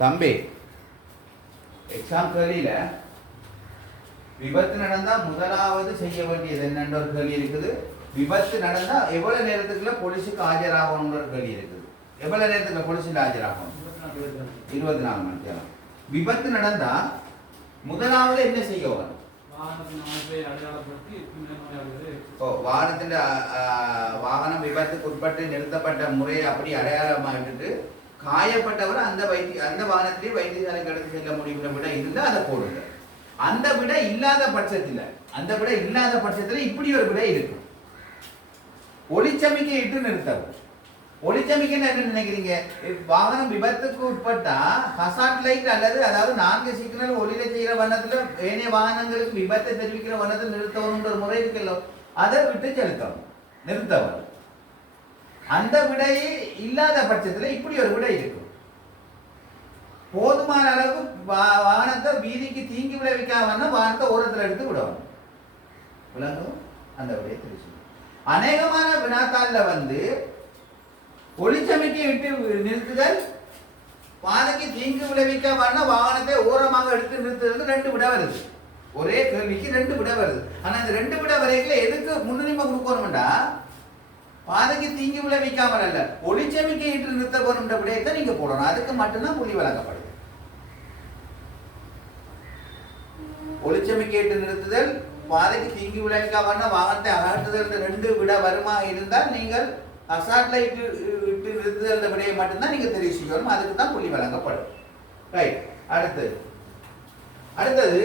தம்பி எக்ஸாம் கேள்வியில விபத்து நடந்தா முதலாவது செய்ய வேண்டியது என்னன்ற ஒரு கேள்வி இருக்குது. விபத்து நடந்தா எவ்வளவு நேரத்துக்குள்ள போலீஸுக்கு ஆஜராகணும்ன்ற ஒரு கேள்வி இருக்குது. எவ்வளவு நேரத்துக்குள்ள போலீஸுக்கு ஆஜராகணும்? 24 மணி நேரம். விபத்து நடந்தா முதலாவது என்ன செய்யணும்? வாகனத்தின் வாகனம் விபத்துக்கு உட்பட்டு நிறுத்தப்பட்ட முறையை அப்படி அடையாளமாகிட்டு காயப்பட்டவர் அந்த வாகனத்திலே வைத்தியசாலைக்கு எடுத்து செல்ல முடியும்ன்ற விட இருந்தால் அதை போடுங்க. அந்த விட இல்லாத பட்சத்தில் இப்படி ஒரு விட இருக்கும். ஒளிச்சமிக்கை இட்டு நிறுத்தவும். ஒளிச்சமிக்கைன்னு என்ன நினைக்கிறீங்க? வாகனம் விபத்துக்கு உட்பட்டா ஹசார்ட் லைட் அல்லது அதாவது 4 சிக்னல் ஒளியில செய்யற வண்ணத்துல ஏனைய வாகனங்களுக்கு விபத்தை தெரிவிக்கிற வண்ணத்தில் நிறுத்தணும்ன்ற ஒரு முறை இருக்குல்ல, அதை விட்டு செலுத்தணும், நிறுத்தவும். அந்த விடையே இல்லாத பட்சத்துல இப்படி ஒரு விடை இருக்கும். போதுமான அளவு வாகனத்தை வீதிக்கு தீங்கி விளைவிக்காம வாகனத்தை ஓரத்தில் எடுத்து விடணும். விளங்கும் அந்த விடையை தெரிவிச்சு. அநேகமான வினாத்தாள்ல ஒளிச்சமிக்கை விட்டு நிறுத்துதல், பாதைக்கு தீங்கு விளைவிக்க வாகனத்தை ஓரமாக எடுத்து நிறுத்துறது 2 விட வருது. ஒரே கேள்விக்கு 2 விட வருது. ஆனா இந்த 2 விட வரைக்கும் எதுக்கு முன்னுரிமை கொடுக்கணும்டா? பாதைக்கு தீங்கு விளைவிக்காமல் அல்ல, ஒளிச்சமிக்கை இட்டு நிறுத்த போகணும்ன்ற விடயத்தை நீங்க போடணும். அதுக்கு மட்டும்தான் புள்ளி வழங்கப்படுது. ஒளிச்சமிக்கை இட்டு நிறுத்துதல், பாதைக்கு தீங்கு விளைவிக்காம வாகனத்தை அகற்றுதல் 2 விட வருமா இருந்தால் நீங்கள் அசாட்ல இட்டு நிறுத்துதல் விடையை மட்டும்தான் நீங்க தெரிவு செய்யணும். அதுக்கு தான் புள்ளி வழங்கப்படும். ரைட். அடுத்தது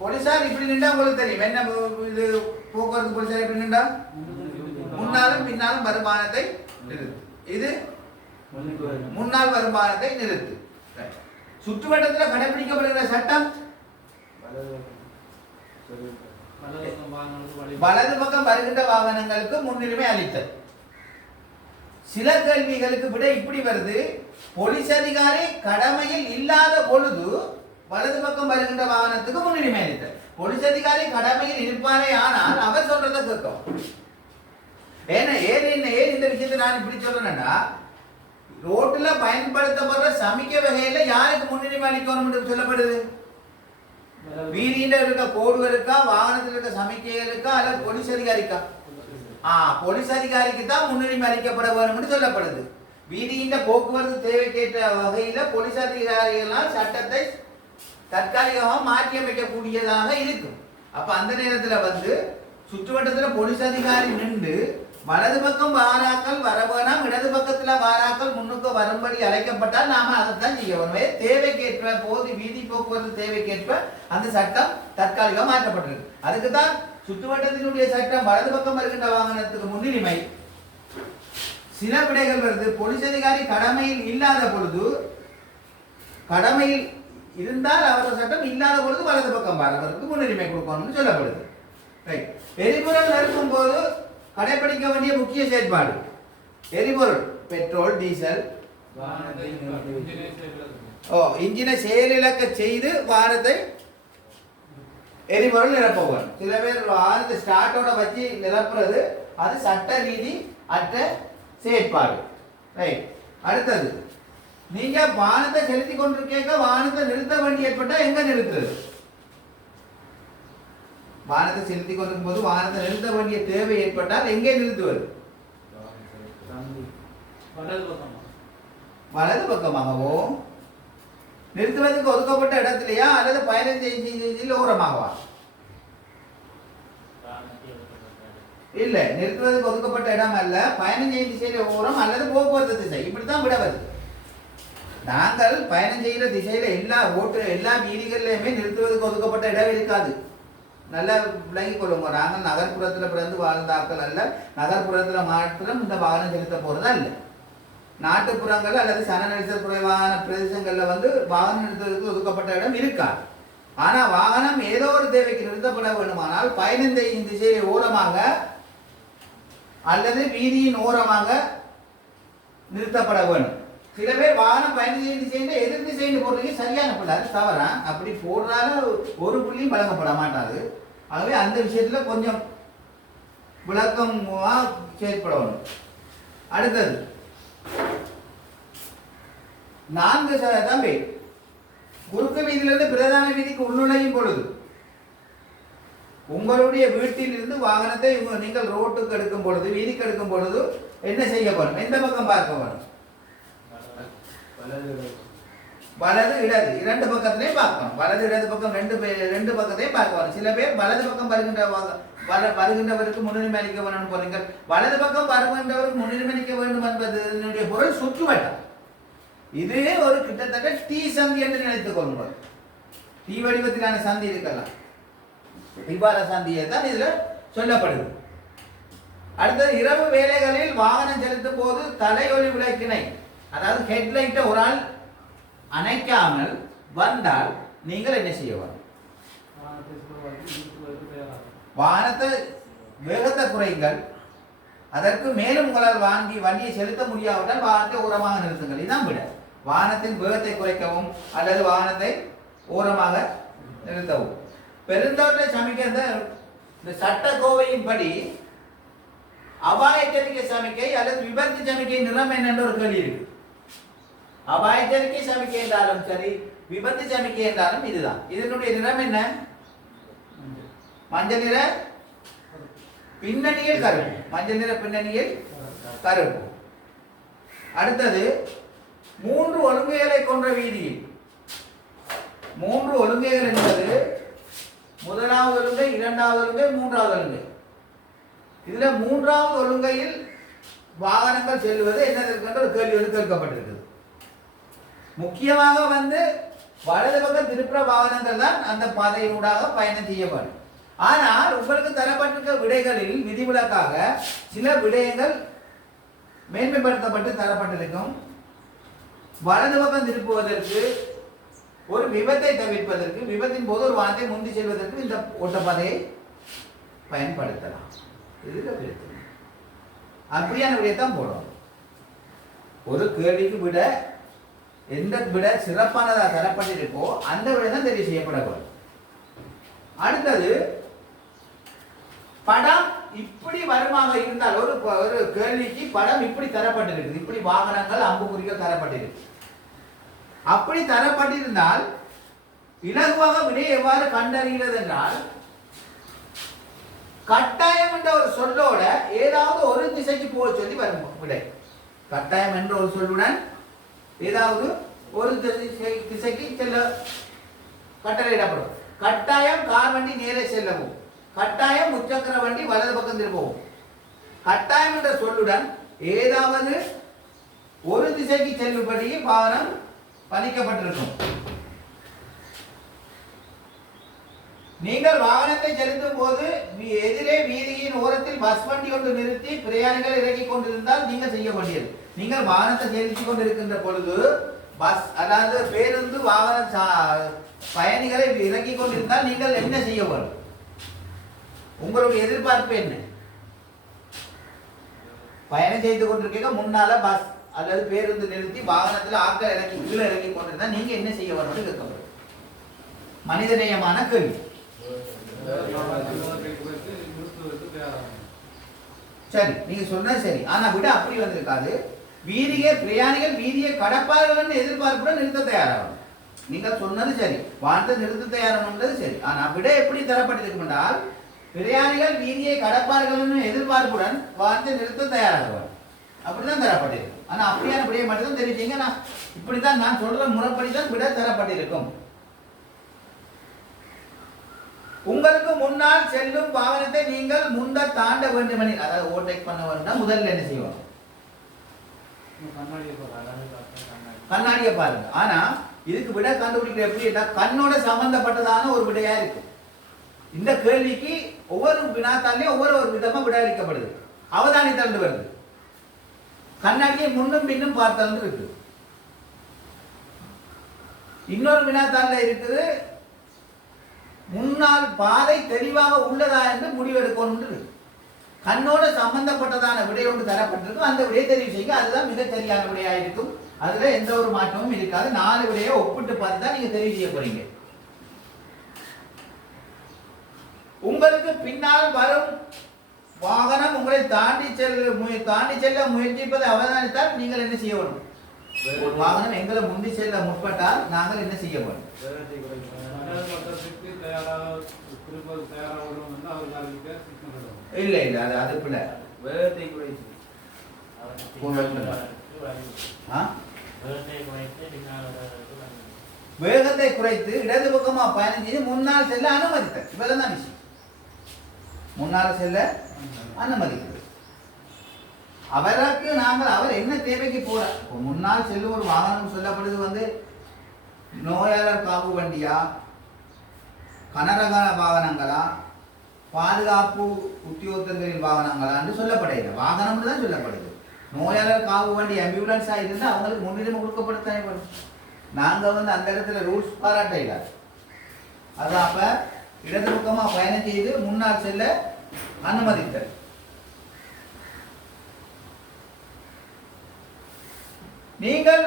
போலீசார் இப்படி நின்றா உங்களுக்கு தெரியும் என்ன இது? போக்குவரத்து போலீசார் இப்படி நின்றா முன்னாலும் பின்னாலும் வருமானத்தை நிறுத்து. இது முன்னாள் வருமானத்தை நிறுத்து. சுற்றுவட்டத்தில் கடைபிடிக்கப்படுகிற சட்டம் வலது பக்கம் வருகின்ற வாகனங்களுக்கு முன்னுரிமை அளித்தல். சில கேள்விகளுக்கு விட இப்படி வருது. போலீஸ் அதிகாரி கடமையில் இல்லாத பொழுது வலது பக்கம் வருகின்ற வாகனத்துக்கு முன்னுரிமை அளித்தல். போலீஸ் அதிகாரி கடமையில் இருப்பாரே ஆனால் அவர் சொல்றதை கேட்கும். ஏன் இந்த விஷயத்தை நான் இப்படி சொல்றேன்னா, ரோட்ல பயன்படுத்தப்படுற சமிக்க வகையில யாருக்கு முன்னுரிமை அளிக்கணும் சொல்லப்படுது? வீதியில இருக்க கோடுகளுக்கா, வாகனத்தில் இருக்க சமிக்கைகளுக்கா, அல்ல போலீஸ் அதிகாரிக்கா? போலீஸ் அதிகாரிக்கு தான் முன்னுரிமை அளிக்கப்பட வேண்டும் சொல்லப்படுது. வீதியின் போக்குவரத்து தேவைக்கேற்ற வகையில போலீஸ் அதிகாரிகளால் சட்டத்தை தற்காலிகமாக மாற்றி அமைக்கக்கூடியதாக இருக்கும். அப்ப அந்த நேரத்துல சுற்றுவட்டத்துல போலீஸ் அதிகாரி நின்று வலது பக்கம் வாராக்கள் வரவேணாம், இடது பக்கத்துல வாராக்கள் முன்னுக்கு வரும்படி அழைக்கப்பட்டால் நாம அதைத்தான் செய்யணும். தேவைக்கேற்ப வீதி போக்குவரத்து தேவைக்கேற்ப அந்த சட்டம் தற்காலிகம் மாற்றப்பட்டிருக்கு. அதுக்குதான் சுற்றுவட்டத்தினுடைய சட்டம் வலது பக்கம் வருகின்ற வாகனத்துக்கு முன்னுரிமை. சில விடைகள் வருது. போலீஸ் அதிகாரி கடமையில் இல்லாத பொழுது, கடமையில் இருந்தால் அவரது சட்டம் இல்லாத பொழுது வலது பக்கம் வரவருக்கு முன்னுரிமை கொடுக்கணும்னு சொல்லப்படுது. எரிபொருள் நிறுத்தும் போது கடைபிடிக்க வேண்டிய முக்கிய செயற்பாடு எரிபொருள், பெட்ரோல், டீசல், இன்ஜினை செயலிழக்க செய்து வாகனத்தை எரிபொருள் நிரப்பவும். சில பேர் வாகனத்தை ஸ்டார்ட்டோட வச்சு நிரப்புறது அது சட்ட ரீதி அற்ற செயற்பாடு. ரைட். அடுத்தது, நீங்க வாகனத்தை செலுத்தி கொண்டிருக்க வாகனத்தை நிறுத்த வேண்டி ஏற்பட்டா எங்க நிறுத்துறது? வாகனத்தை செலுத்தி கொண்டிருக்கும் போது வாகனத்தை நிறுத்த வேண்டிய தேவை ஏற்பட்டால் எங்கே நிறுத்துவது? வலது பக்கமாகவோ நிறுத்துவதற்கு ஒதுக்கப்பட்ட இடத்துலயா அல்லது பயணம் செய்ய ஓரமாகவா? இல்ல, நிறுத்துவதற்கு ஒதுக்கப்பட்ட இடம் அல்ல, பயணம் செய்ய திசையில ஓரம் அல்லது போக்குவரத்து திசை. இப்படித்தான் விட வருது. நாங்கள் பயணம் செய்கிற திசையில எல்லா வீதிகள்லயுமே நிறுத்துவதற்கு ஒதுக்கப்பட்ட இடம் இருக்காது. நல்லா விளங்கிக் கொள்ளுங்க. நாங்கள் நகர்ப்புறத்துல பிறந்து வாழ்ந்தாக்கள் அல்ல. நகர்ப்புறத்துல மாத்திரம் இந்த வாகனம் செலுத்த போறதா இல்லை. நாட்டுப்புறங்கள் அல்லது சன நெரிசல் குறைவான பிரதேசங்கள்ல வாகனம் நிறுத்துவதற்கு ஒதுக்கப்பட்ட இடம் இருக்காது. ஆனா வாகனம் ஏதோ ஒரு தேவைக்கு நிறுத்தப்பட வேண்டுமானால் பயணம் செய்யும் திசையிலே ஓரமாக அல்லது வீதியின் ஓரமாக நிறுத்தப்பட வேண்டும். சில பேர் வாகனம் பயணம் செய்யும் திசைன்னு எதிர் திசைன்னு போடுறீங்க, சரியான பிள்ளை, அது தவறா. அப்படி போடுறால ஒரு புள்ளியும் வழங்கப்பட மாட்டாது. ஆகவே அந்த விஷயத்துல கொஞ்சம் விளக்கமா செயற்படணும். அடுத்தது 4 தம்பி குறுக்கு வீதியிலிருந்து பிரதான வீதிக்கு உள்நுழையும் பொழுது உங்களுடைய வீட்டில் இருந்து வாகனத்தை நீங்கள் ரோட்டுக்கு எடுக்கும் பொழுது வீதிக்கு எடுக்கும் பொழுது என்ன செய்ய வேணும்? எந்த பக்கம் பார்க்க வேணும்? வலது இடது 2 பக்கத்திலையும் பார்க்கணும். வலது இடது பக்கம் ரெண்டு பக்கத்தையும் பார்க்க வேணும். சில பேர் வலது பக்கம் வருகின்றவருக்கு முன்னுரிமை அளிக்க வேண்டும் போறீங்க. வலது பக்கம் வருகின்றவருக்கு முன்னுரிமை அளிக்க வேண்டும் என்பதனுடைய பொருள் சுற்றுவட்டம். இது ஒரு கிட்டத்தட்ட டி சந்தி என்று நினைத்துக் கொள்ளுங்கள். டி வடிவத்திலான சந்தி இருக்கலாம். இவ்வாறு சந்தியை தான் இதுல சொல்லப்படுது. அடுத்தது இரவு வேளைகளில் வாகனம் செலுத்தும் போது தலையொலி விளக்கினை, அதாவது ஹெட்லைட்டை ஒரு ஆள் அணைக்காமல் வந்தால் நீங்கள் என்ன செய்ய வேண்டும்? வாகனத்தை வேகத்தை குறைங்கள். அதற்கு மேலும் உங்களால் வண்டியை செலுத்த முடியாவிட்டால் வாகனத்தை ஓரமாக நிறுத்துங்கள். இதுதான் விட. வாகனத்தின் வேகத்தை குறைக்கவும் அல்லது வாகனத்தை ஓரமாக நிறுத்தவும். பெருந்தோட்ட சமிக்கை இந்த சட்டக்கோவையின் படி அபாய எச்சரிக்கை சமிக்கை அல்லது விபத்து சமிக்கை நிறம் என்ன ஒரு கேள்வி இருக்கு. அபாய எச்சரிக்கை சமிக்கை என்றாலும் சரி, விபத்து சமிக்கை என்றாலும் இதுதான். இதனுடைய நிறம் என்ன? மஞ்சள் நிற பின்னணியில் கருப்பு. மஞ்சள் நிற பின்னணியில் கருப்பு. அடுத்தது 3 ஒழுங்குகளை கொண்ட வீதியில். 3 ஒழுங்குகள் என்பது முதலாவது ஒழுங்கை, 2வது ஒழுங்கை, 3வது ஒழுங்கை. இதுல 3வது ஒழுங்கையில் வாகனங்கள் செல்வது என்னதற்கென்ற ஒரு கேள்வி கேட்கப்பட்டிருக்கிறது. முக்கியமாக வலது பக்கம் திருப்புற வாகனங்கள் தான் அந்த பாதையினூடாக பயணம் செய்யப்படும். ஆனால் உங்களுக்கு தரப்பட்டிருக்க விடைகளில் விதிவிலக்காக சில விடயங்கள் மேன்மைப்படுத்தப்பட்டு தரப்பட்டிருக்கும். வலது பக்கம் திருப்புவதற்கு, ஒரு விபத்தை தவிர்ப்பதற்கு, விபத்தின் போது ஒரு வாகனத்தை முந்தி செல்வதற்கு இந்த ஓட்டப்பாதையை பயன்படுத்தலாம். இதுல அப்படியான விடயத்தான் போடும். ஒரு கேள்விக்கு விட எந்த விட சிறப்பானதாக தரப்பட்டிருக்கோ அந்த விட தான் தெரிவு செய்யப்படக்கூடாது. அடுத்தது படம் இப்படி வருமாக இருந்தால், ஒரு கேள்விக்கு படம் இப்படி தரப்பட்டிருக்கு, இப்படி வாகனங்கள் அம்புக்குறிகள் தரப்பட்டிருக்கு. அப்படி தரப்பட்டிருந்தால் இலகுவாக விடையை எவ்வாறு கண்டறிகிறது என்றால், கட்டாயம் என்ற ஒரு சொல்லோட ஏதாவது ஒரு திசைக்கு போக சொல்லி வரும் விடை. கட்டாயம் என்ற ஒரு சொல்லுடன் ஏதாவது ஒரு திசைக்கு செல்ல கட்டளையிடப்படும். கட்டாயம் கார் வண்டி நேரே செல்லவும், கட்டாயம் முச்சக்கர வண்டி வலது பக்கம் திரும்பவும். கட்டாயம் என்ற சொல்லுடன் ஏதாவது ஒரு திசைக்கு செல்லும்படி வாகனம் பதிக்கப்பட்டிருக்கும். நீங்கள் வாகனத்தை செலுத்தும் போது எதிரே வீதியின் ஓரத்தில் பஸ் வண்டி ஒன்று நிறுத்தி பிரயாணிகளை இறக்கிக் கொண்டிருந்தால் நீங்கள் செய்ய வேண்டியது, நீங்கள் வாகனத்தை செலுத்திக் கொண்டிருக்கின்ற பொழுது பஸ் அதாவது பேருந்து வாகன பயணிகளை இறக்கிக் கொண்டிருந்தால் நீங்கள் என்ன செய்ய வேண்டும்? உங்களுடைய எதிர்பார்ப்பு என்ன? பயணம் செய்து கொண்டிருக்க முன்னால பஸ் அல்லது பேருந்து நிறுத்தி வாகனத்தில் ஆட்கள் இறக்கி கீழே இறக்கி கொண்டிருந்தா நீங்க என்ன செய்ய வேண்டும் கேட்கப்படும். மனிதநேயமான கேள்வி. சரி, நீங்க சொன்ன சரி. ஆனா விட அப்படி வந்திருக்காது. வீதியை பிரயாணிகள் வீதியை கடப்பார்கள் எதிர்பார்ப்புடன் நிறுத்த தயாராகும். நீங்கள் சொன்னது சரி, வாகனத்தை நிறுத்த தயாரானது சரி. ஆனா விட எப்படி தரப்பட்டிருக்கும் என்றால், பிரயாணிகள் வீதியை கடப்பார்கள் எதிர்பார்ப்புடன் வாகனத்தை நிறுத்த தயாராகுவார். அப்படிதான் தரப்பட்டிருக்கும். ஆனா அப்படியான விடையை மட்டும்தான் தெரிவிச்சீங்க. நான் இப்படித்தான் நான் சொல்ற முறைப்படிதான் விட தரப்பட்டிருக்கும். உங்களுக்கு முன்னால் செல்லும் வாகனத்தை நீங்கள் முந்த தாண்ட வேண்டுமெனில், அதாவது ஓவர்டேக் பண்ண வேண்டாம், முதல்ல என்ன செய்வோம்? கண்ணாடியை பாருங்க. ஆனா இதுக்கு விட கண்டுபிடிக்கிற எப்படி கண்ணோட சம்பந்தப்பட்டதான ஒரு விடையா இருக்கு. இந்த கேள்விக்கு ஒவ்வொரு வினாத்தாலையும் ஒவ்வொரு விதமா விட அளிக்கப்படுது. அவதானித்தல் வருது. கண்ணாடியை முன்னும் பின்னும் பார்த்தல் இருக்கு. இன்னொரு வினாத்தால இருக்குது, முன்னால் பாதை தெளிவாக உள்ளதா என்று முடிவெடுக்கணும் இருக்கு. கண்ணோட சம்பந்தப்பட்டதான விடை ஒன்று தரப்பட்டிருக்கும். அந்த விடையை தெரிவு செய்யுங்க. அதுதான் மிக சரியான விடையா இருக்கும். அதுல எந்த ஒரு மாற்றமும் இருக்காது. 4 விடையை ஒப்பிட்டு பார்த்து தான் நீங்க தெரிவு செய்ய போறீங்க. உங்களுக்கு பின்னால் வரும் வாகனம் உங்களை தாண்டி செல்ல முயற்சிப்பதை அவதானித்தால் நீங்கள் என்ன செய்ய வேண்டும்? ஒரு வாகனம் எங்களை முந்தி செல்ல முற்பட்டால் நாங்கள் என்ன செய்ய வேண்டும்? இல்லை இல்லை அது அது பிள்ளை வேகத்தை குறைத்து வேகத்தை குறைத்து இடது பக்கமா பயணம் செய்து முன்னால் செல்ல அனுமதித்தல். இவ்வளவு தான் விஷயம். முன்னால் செல்ல அனுமதிக்கிறது. அவருக்கு நாங்கள் அவர் என்ன தேவைக்கு போறார்? முன்னால் செல்லும் ஒரு வாகனம் சொல்லப்படுது வந்து நோயாளர் காப்பு வண்டியா, கனரக வாகனங்களா, பாதுகாப்பு உத்தியோகத்தர்களின் வாகனங்களா என்று சொல்லப்படுகிறது. வாகனம் தான் சொல்லப்படுது. நோயாளர் காப்பு வண்டி ஆம்புலன்ஸா இருந்தால் அவங்களுக்கு முன்னுரிமை கொடுக்கப்படுத்தானே வரும். நாங்கள் வந்து அந்த இடத்துல ரூல்ஸ் பாராட்ட இல்லாது. அதான் அப்ப இடது பக்கமா பயணம் செய்து முன்னால் செல்ல அனுமதித்தல். நீங்கள்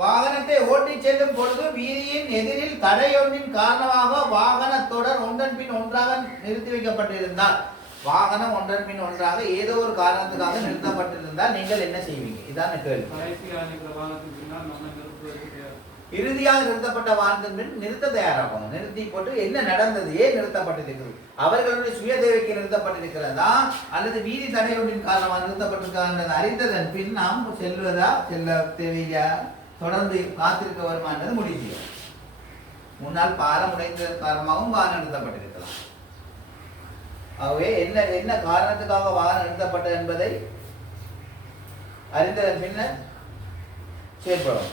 வாகனத்தை ஓட்டி செல்லும் பொழுது வீதியின் எதிரில் தடையொன்றின் காரணமாக வாகன தொடர் ஒன்றன் பின் ஒன்றாக நிறுத்தி வைக்கப்பட்டிருந்தால், வாகனம் ஒன்றன் பின் ஒன்றாக ஏதோ ஒரு காரணத்துக்காக நிறுத்தப்பட்டிருந்தால் நீங்கள் என்ன செய்வீங்க? இதான கேள்வி. இறுதியாக நிறுத்தப்பட்ட வாகனத்தின் பின் நிறுத்த தயாராகணும். நிறுத்தி போட்டு என்ன நடந்தது, ஏன் நிறுத்தப்பட்டிருக்கிறது, அவர்களுடைய சுய தேவைக்கு நிறுத்தப்பட்டிருக்கிறதா அல்லது வீதி தடையொன்றின் காரணமாக நிறுத்தப்பட்டிருக்கிறது அறிந்ததன் பின் நாம் செல்வதா செல்ல தேவையா தொடர்ந்து காத்திருக்க வருமா என்பது முடிவு செய்யும். முன்னால் பாலம் உடைந்ததன் காரணமாகவும் வாகனம் நிறுத்தப்பட்டிருக்கலாம். ஆகவே என்ன என்ன காரணத்துக்காக வாகனம் நிறுத்தப்பட்டது என்பதை அறிந்ததன் பின்னர் செயற்படும்.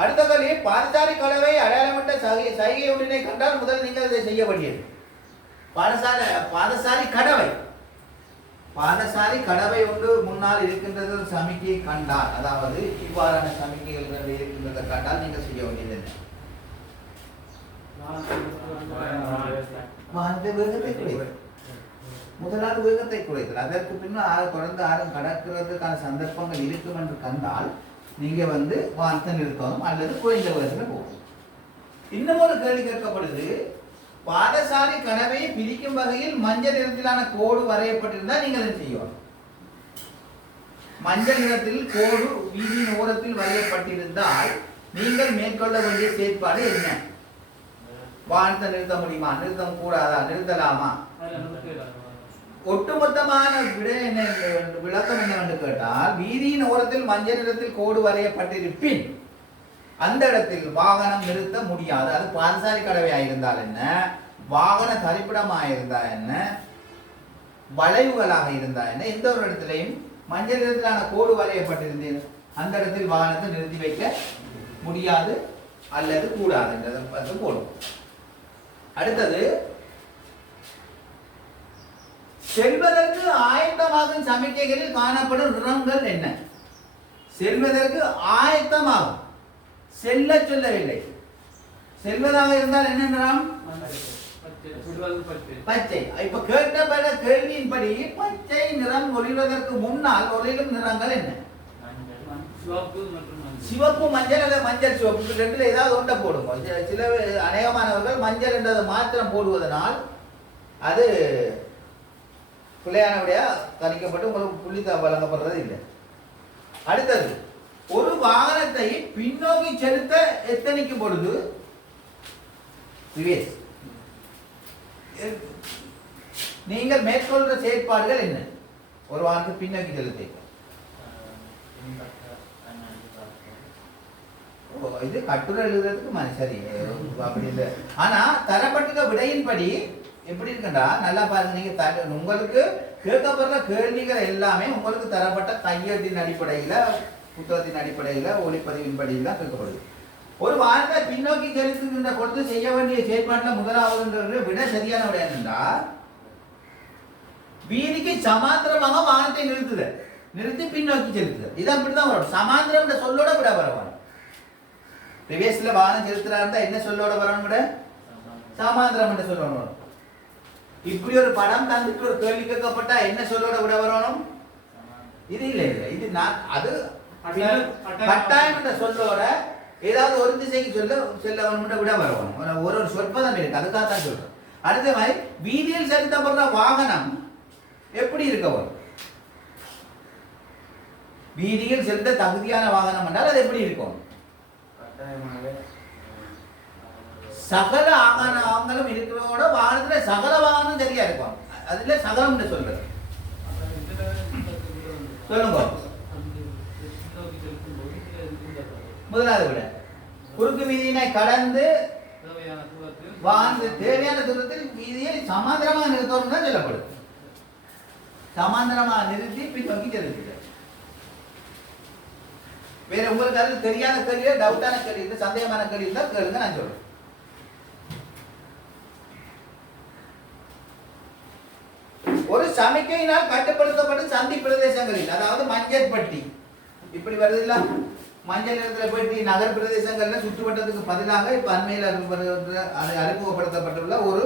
அடுத்த கேள்வி, பாதசாரி கடவை அடையாளமிட்ட சைகை ஒன்றினை கண்டால் முதல் நீங்கள் இதை செய்ய வேண்டியது. பாதசாரி கடவை, பாதசாரி கடவை ஒன்று முன்னால் இருக்கின்றது ஒரு சமிக்கையை கண்டால், அதாவது இவ்வாறான சமிக்கைகள் இருக்கின்றதை கண்டால் நீங்கள் செய்ய வேண்டியது என்ன? வேகத்தை குறைத்தல். முதலாவது வேகத்தை குறைத்தல். அதற்கு பின்னர் தொடர்ந்து ஆறும் கடக்கிறதுக்கான சந்தர்ப்பங்கள் இருக்கும் என்று கண்டால் நீங்க வந்து வார்த்தை நிறுத்தணும் அல்லது குறைந்த வேகத்தில் போகணும். இன்னும் ஒரு கேள்வி கேட்கப்படுது, பாதசாரி கடவையை பிரிக்கும் வகையில் மஞ்சள் நிறத்திலான கோடு வரையப்பட்டிருந்தால் நீங்கள் என்ன செய்யணும்? மஞ்சள் நிறத்தில் கோடு வீதியின் ஓரத்தில் வரையப்பட்டிருந்தால் நீங்கள் மேற்கொள்ள வேண்டிய செயற்பாடு என்ன? வார்த்தை நிறுத்த முடியுமா, நிறுத்தம் கூடாதா, நிறுத்தலாமா? ஒட்டுமொத்தமான விளக்கம் என்னவென்று கேட்டால், வீதியின் ஓரத்தில் மஞ்சள் நிறத்தில் கோடு வரையப்பட்டிருப்பின் அந்த இடத்தில் வாகனம் நிறுத்த முடியாது. அது பாதசாரி கடவையாக இருந்தால் என்ன, வாகன தரிப்பிடமாக இருந்தால் என்ன, வளைவுகளாக இருந்தால் என்ன, எந்த ஒரு இடத்திலையும் மஞ்சள் நிறத்திலான கோடு வரையப்பட்டிருந்தேன் அந்த இடத்தில் வாகனத்தை நிறுத்தி வைக்க முடியாது அல்லது கூடாது என்றது போடும். அடுத்தது, செல்வதற்கு ஆயத்தமாகும் சமிக்கைகளில் காணப்படும் நிறங்கள் என்ன? செல்வதற்கு ஆயத்தமாகும், செல்ல சொல்லவில்லை. செல்வதாக இருந்தால் என்ன நிறம்? பச்சை. இப்ப கேட்டப்பட்ட கேள்வியின்படி பச்சை நிறம் ஒளிவதற்கு முன்னால் ஒளிரும் நிறங்கள் என்ன? சிவப்பு மஞ்சள் அல்லது மஞ்சள் சிவப்பு, ரெண்டுல ஏதாவது ஒன்றை போடுவோம். சில அநேகமானவர்கள் மஞ்சள் என்றதை மாத்திரம் போடுவதனால் அது பிள்ளையானபடியா கணிக்கப்பட்டு உங்களுக்கு புள்ளி வழங்கப்படுறது இல்லை. அடுத்தது, ஒரு வாகனத்தை பின்னோக்கி செலுத்த எத்தனைக்கும் பொழுது நீங்கள் மேற்கொள்ற செயற்பாடுகள் என்ன? ஒரு வாகனத்தை பின்னோக்கி செலுத்த இது கட்டுரை எழுதுறதுக்கு சரி அப்படி இல்லை. ஆனா தரப்பட்ட விடையின்படி எப்படி இருக்குண்டா, நல்லா பாருங்க. நீங்க உங்களுக்கு கேட்கப்படுற கேள்விகள் எல்லாமே உங்களுக்கு தரப்பட்ட கையெழுத்தின் அடிப்படையில, புத்தகத்தின் அடிப்படையில, ஒளிப்பதிவின் படியில கேட்கப்படுது. ஒரு வாகனத்தை பின்னோக்கி செலுத்துகின்ற பொழுது செய்ய வேண்டிய செயற்பாட்டில் முதலாவது விட சரியான விட என்னென்றா, வீதிக்கு சமாந்திரமாக வாகனத்தை நிறுத்தி பின்னோக்கி செலுத்துது. இது அப்படிதான் வரும். சமாந்திரம் சொல்லோட விட வரணும். ரிவேஸ்ல வாகனம் செலுத்துறா இருந்தா என்ன சொல்லோட வரணும்? விட சமாந்திரம் என்று சொல்லணும். இப்படி ஒரு படம் தந்துட்டு ஒரு கேள்வி கேட்கப்பட்டா என்ன சொல்லோட விட வரணும்? இது இல்லை இல்லை, இது நான் அது கட்டாயம் என்ற சொல்லோட ஏதாவது ஒரு திசைக்கு செல்ல விட வரணும். ஒரு சொற்பதம் இருக்கு, அதுக்காக தான் சொல்றேன். அடுத்த மாதிரி வீதியில் செலுத்தப்படுற வாகனம் எப்படி இருக்க வரும்? வீதியில் செலுத்த தகுதியான வாகனம் என்றால் அது எப்படி இருக்கும்? சகல வாகனம் இருக்கிறதோட வாகனத்துல சகல வாகனம் சரியா இருக்கும். அதுல சகலம் என்று சொல்றது. சொல்லுங்க. முதலாவது விட குறுக்கு வீதியினை கடந்து தேவையான தூரத்தில் வீதியை சமாந்தரமாக நிறுத்தணும் தான் சொல்லப்படுது. சமாந்தரமாக நிறுத்தி பின்னோக்கி செலுத்துது. வேற உங்களுக்கு அது தெரியாத கேள்வி, டவுட்டான கேள்வி, சந்தேகமான கேள்வி தான் கேளுங்க, நான் சொல்றேன். ஒரு சமிக்கையினால் கட்டுப்படுத்தப்பட்ட சந்தி பிரதேசங்களில், அதாவது மஞ்சள் பட்டி இப்படி வருது இல்ல, மஞ்சள் நிறத்துல போயிட்டு நகர் பிரதேசங்கள்ல சுற்றுவட்டத்துக்கு பதிலாக இப்ப அண்மையில் அறிமுகப்படுத்தப்பட்டுள்ள ஒரு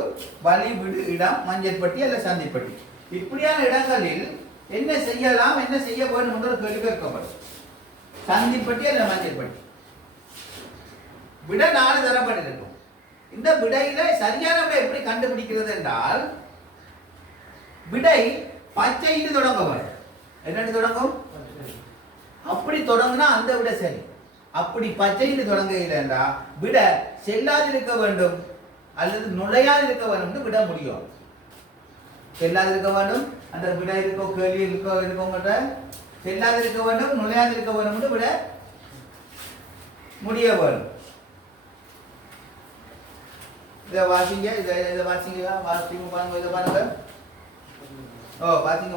வழிவிடு இடம் மஞ்சள்பட்டி அல்ல சந்திப்பட்டி. இப்படியான இடங்களில் என்ன செய்யலாம், என்ன செய்ய வேண்டும் என்று ஒரு கேள்வி கேட்கப்படும். சந்திப்பட்டி அல்ல மஞ்சள்பட்டி விட 4 தரப்பட்டிருக்கும். இந்த விடையில சரியான விடை எப்படி கண்டுபிடிக்கிறது என்றால், விடை பச்சையிட்டு தொடங்க வேண்டும். என்னன்னு தொடங்கும்? அப்படி தொடங்கினா அந்த விட சரி. அப்படி பச்சையிட்டு தொடங்க இல்லைன்றா விட செல்லாதிருக்க வேண்டும் அல்லது நுழையாதிருக்க வேண்டும் விட முடியும். செல்லாதிருக்க வேண்டும் அந்த விட இருக்கோ, கேள்வி இருக்கோங்கிட்ட செல்லாதிருக்க வேண்டும், நுழையாதிருக்க வேண்டும் விட முடிய வேண்டும். இதை வாசிங்க, இதை வாசிங்க, வாசிங்க பாருங்க, இதை பாருங்க. வாசிங்க.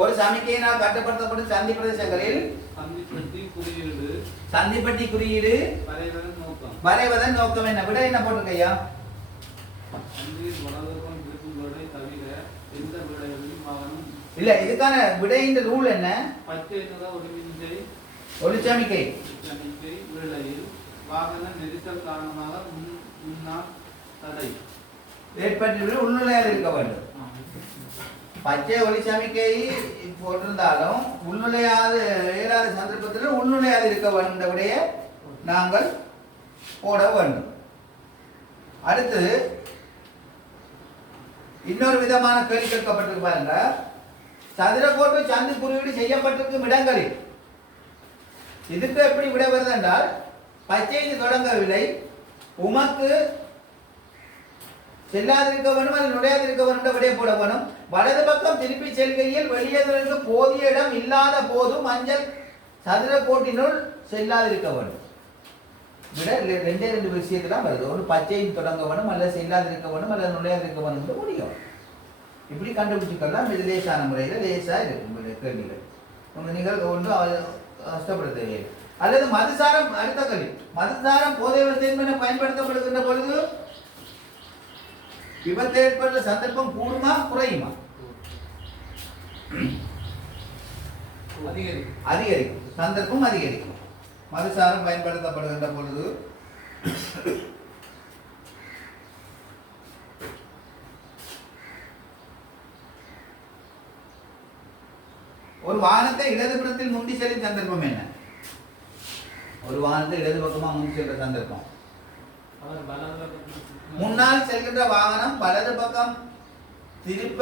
ஒரு சமிக்கையினால் கட்டுப்படுத்தப்படும் சந்தி பிரதேசங்களில் சந்திப்பட்டி குறியீடு வரைவதன் நோக்கம் என்ன? விட என்ன போட்டிருக்கையா? இல்ல, இதுக்கான விடையின் ரூல் என்ன? ஒரு சமிக்கை வாகன நெரிசல் காரணமாக முன்னால் தடை ஏற்பட்டு உள்நுழையாது இருக்க வேண்டும். பச்சை ஒளி சமிக்கை போட்டிருந்தாலும் உள்நுழையாது இயலாத சந்தர்ப்பத்தில் உள்நுழையாது இருக்க வேண்டும் விடைய நாங்கள் போட வேண்டும். அடுத்து இன்னொரு விதமான கேள்வி கேட்கப்பட்டிருக்கு பாருங்க. சதுரக்கோட்டு சந்தி குறியீடு செய்யப்பட்டிருக்கும் இடங்களில் இதுக்கு எப்படி விட வருது என்றால், பச்சையில் தொடங்கவில்லை, உமக்கு செல்லாதிருக்க வேண்டும் அல்லது நுழையாதிருக்க வேண்டும் விடைய போட வேணும். வலது பக்கம் திருப்பி செல்கையில் வெளியேறலுக்கு போதிய இடம் இல்லாத போது மஞ்சள் சதுர கோட்டினுள் செல்லாதிருக்க வேண்டும். விட 2 விஷயத்துல வருது. ஒரு பச்சையில் தொடங்க வேணும் அல்லது செல்லாதிருக்க வேண்டும் அல்லது நுழையாதிருக்க வேண்டும் முடியும். இப்படி கண்டுபிடிச்சுக்கலாம். இது லேசான முறையில் லேசா இருக்கும் கேள்விகள். நீங்கள் ஒன்றும் கஷ்டப்பட தேவையில்லை. அல்லது மதுசாரம், அடுத்த கேள்வி, மதுசாரம் போதை வஸ்து பயன்படுத்தப்படுகின்ற பொழுது விபத்து ஏற்படுற சந்தர்ப்பம் கூடுமா குறையுமா? அதிகரிக்கும். சந்தர்ப்பம் அதிகரிக்கும். மதுசாரம் பயன்படுத்தப்படுகின்ற பொழுது ஒரு வாகனத்தை இடதுபுறத்தில் முந்தி செல்லும் சந்தர்ப்பம் என்ன? ஒரு வாகனத்தை இடது பக்கமா முந்தி செல்ற சந்தர்ப்பம், முன்னால் செல்கின்ற வாகனம் வலது பக்கம் திருப்ப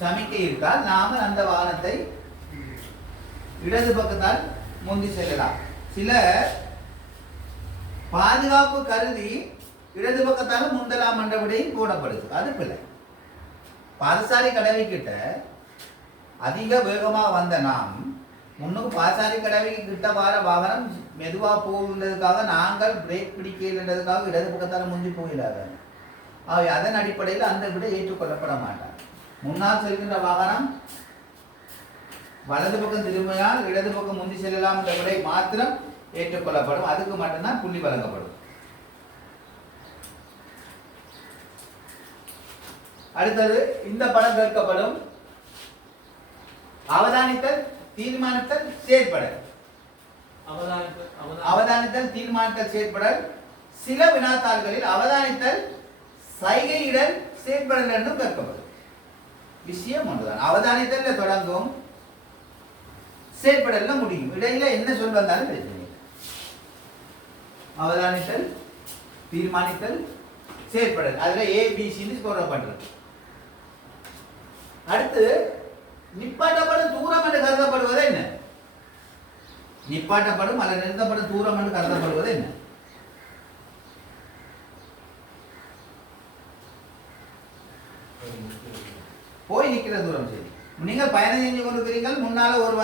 சமிக்கை இருக்கால் நாம அந்த வாகனத்தை இடது பக்கத்தால் முந்தி செல்லலாம். சில பாதுகாப்பு கருதி இடது பக்கத்தால் முந்தலாம் என்ற விடையும் போடப்படுது. அது பிள்ளை. பாதசாரி கடவை கிட்ட அதிக வேகமாக வந்த நாம் முன்னுக்கு பாதசாரி கடவைக்கு கிட்ட வர வாகனம் மெதுவாக போகின்றதுக்காக நாங்கள் பிரேக் பிடிக்கிறதுக்காக இடது பக்கத்தால் முந்தி போயிடாத. அதன் அடிப்படையில் அந்த விட ஏற்றுக்கொள்ளப்பட மாட்டார். முன்னால் செல்கின்ற வாகனம் வலது பக்கம் திரும்பினால் இடது பக்கம் முந்தி செல்லலாம் என்ற விடை மாத்திரம் ஏற்றுக்கொள்ளப்படும். அதுக்கு மட்டும்தான் புள்ளி வழங்கப்படும். அடுத்தது இந்த படம் கேட்கப்படும். அவதானித்தல், தீர்மானித்தல், செயற்படல். அவதானித்தல், தீர்மானித்தல், செயற்படல். சில வினாத்தாள்களில் அவதானித்தல், சைகையிடல், செயற்படல் என்றும் கேட்கப்படும். விஷயம் ஒன்றுதான். அவதானித்தல் தொடங்கும், செயற்படல முடியும். இடையில என்ன சொல் வந்தாலும் பிரச்சனை. அவதானித்தல், தீர்மானித்தல், செயற்படல். அதுல ABCன்னு கூறப்பட்டிருக்கு. அடுத்து நிப்பாட்டப்படும் தூரம் என்று கருதப்படுவது என்ன? நிப்பாட்டப்படும் அல்லது நிறுத்தப்படும் தூரம் என்று கருதப்படுவது என்ன? போய் நிற்கிற தூரம். சரி, நீங்கள் பயணம் செஞ்சு கொண்டிருக்கிறீர்கள். முன்னால ஒரு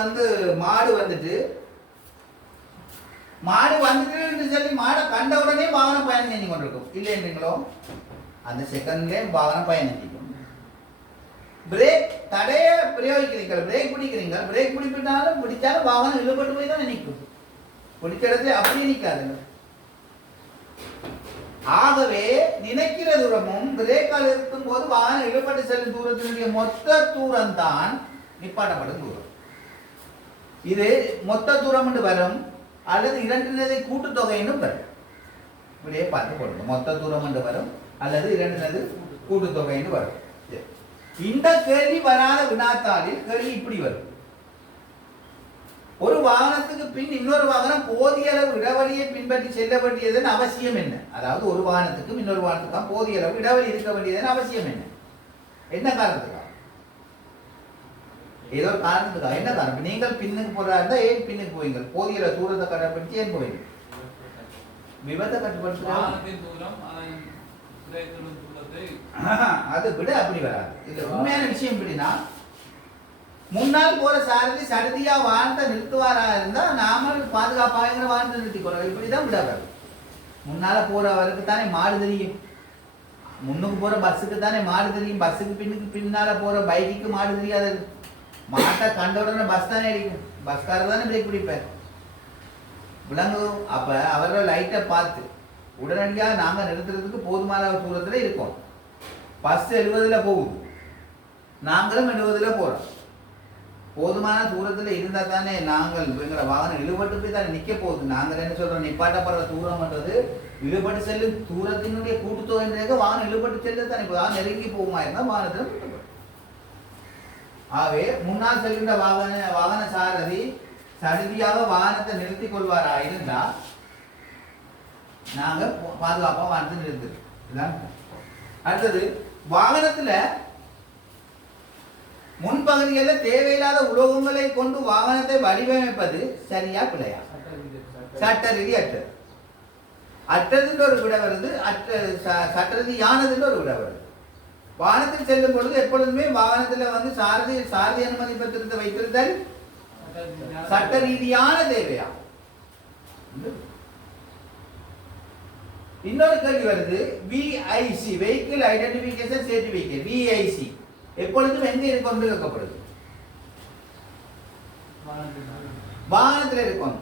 மாடு வந்துட்டு சொல்லி மாடை கண்ட உடனே வாகனம் பயணம் செஞ்சு கொண்டிருக்கும். இல்லைன்றீங்களோ? அந்த செகண்ட்லேயே வாகனம் பயணம் செய்யும். பிரேக் தடைய பிரயோகிக்கிறீர்கள், பிரேக் பிடிக்கிறீர்கள். பிரேக் பிடிச்சாலும் வாகனம் இழுபட்டு போய் தான் நிற்கும். பிடிச்ச இடத்துல அப்படியே நிற்காதுங்க. ஆகவே நினைக்கிற தூரமும் பிரேக்கால் இருக்கும் போது வாகனம் இழுபட்டு செல்லும் தூரத்தினுடைய மொத்த தூரம் தான் நிப்பாட்டப்படும் தூரம். இது மொத்த தூரம் என்று வரும் அல்லது இரண்டினதை கூட்டுத்தொகைன்னு வரும். இப்படியே பார்த்து போடுங்க. மொத்த தூரம் என்று வரும் அல்லது இரண்டினது கூட்டுத்தொகைன்னு வரும். இந்த கேள்வி வராத வினாத்தாளில் கேள்வி இப்படி வரும். ஒரு வாகனத்துக்கு பின் இன்னொரு வாகனம் போதிய அளவு இடைவெளியை பின்பற்றி செல்ல வேண்டியதன் அவசியம் என்ன? அதாவது ஒரு வாகனத்துக்கும் இன்னொரு வாகனத்துக்கும் போதிய அளவு இடைவெளி இருக்க வேண்டியதன் அவசியம் என்ன? என்ன காரணத்துக்காக? ஏதோ ஒரு காரணத்துக்காக. என்ன காரணம்? நீங்கள் பின்னுக்கு போறதா இருந்தா ஏன் பின்னுக்கு போவீங்க? போதிய அளவு தூரத்தை கட்டுப்படுத்தி ஏன் போவீங்க? விபத்தை கட்டுப்படுத்த அது விட அப்படி வராது. இது உண்மையான விஷயம். எப்படின்னா, முன்னால் போற சாரதி சடுதியா வாகனத்தை நிறுத்துவாரா இருந்தா நாம பாதுகாப்பாக வாகனத்தை நிறுத்திக்கிறோம். இப்படிதான் விட வரும். முன்னால போறவருக்கு தானே மாடு தெரியும், முன்னுக்கு போற பஸ்ஸுக்கு தானே மாடு தெரியும், பஸ்ஸுக்கு பின்னால போற பைக்குக்கு மாடு தெரியாது. மாட்டை கண்ட உடனே பஸ் தானே அடிக்கும், பஸ்காரர் தானே பிரேக் பிடிப்பார். விளங்கும். அப்ப அவரோட லைட்டை பார்த்து உடனடியாக நாங்கள் நிறுத்துறதுக்கு போதுமான தூரத்தில் இருக்கோம். பஸ் 70 போகுது, நாங்களும் 70 போகிறோம். போதுமான தூரத்தில் இருந்தால் தானே நாங்கள் எங்களை வாகனம் இழுபட்டு போய் தானே நிற்க போகுது. நாங்கள் என்ன சொல்கிறோம்? நிப்பாட்டப்படுற தூரம்ன்றது இழுபட்டு செல்லும் தூரத்தினுடைய கூட்டுத்தொகை. வாகனம் இழுபட்டு செல்ல தானே இப்போ நெருங்கி போகுமா இருந்தால் வாகனத்தில் விட்டுப்படும். ஆகவே முன்னால் செல்கின்ற வாகன சாரதி சடுதியாக வாகனத்தை நிறுத்தி கொள்வாரா இருந்தால் நாங்கள் பாதுகாப்பாக வாகனத்தை நிறுத்துறோம். அடுத்தது, வாகனத்தில் முன்பகுதிகளில் தேவையில்லாத உலோகங்களை கொண்டு வாகனத்தை வடிவமைப்பது சரியா பிழையா? சட்ட ரீதி அற்றது. அற்றதுன்ற ஒரு விட வருது, சட்ட ரீதியானதுன்ற ஒரு விட வருது. வாகனத்தில் செல்லும் பொழுது எப்பொழுதுமே வாகனத்தில் சாரதி அனுமதி பத்திரத்தை வைத்திருத்தல் சட்ட ரீதியான தேவையா? இன்னொரு கேள்வி வருது. VIC, vehicle identification certificate, VIC எப்பொழுதும் எங்க இருக்கும் கேட்கப்படுது? வாகனத்தில் இருக்கும்.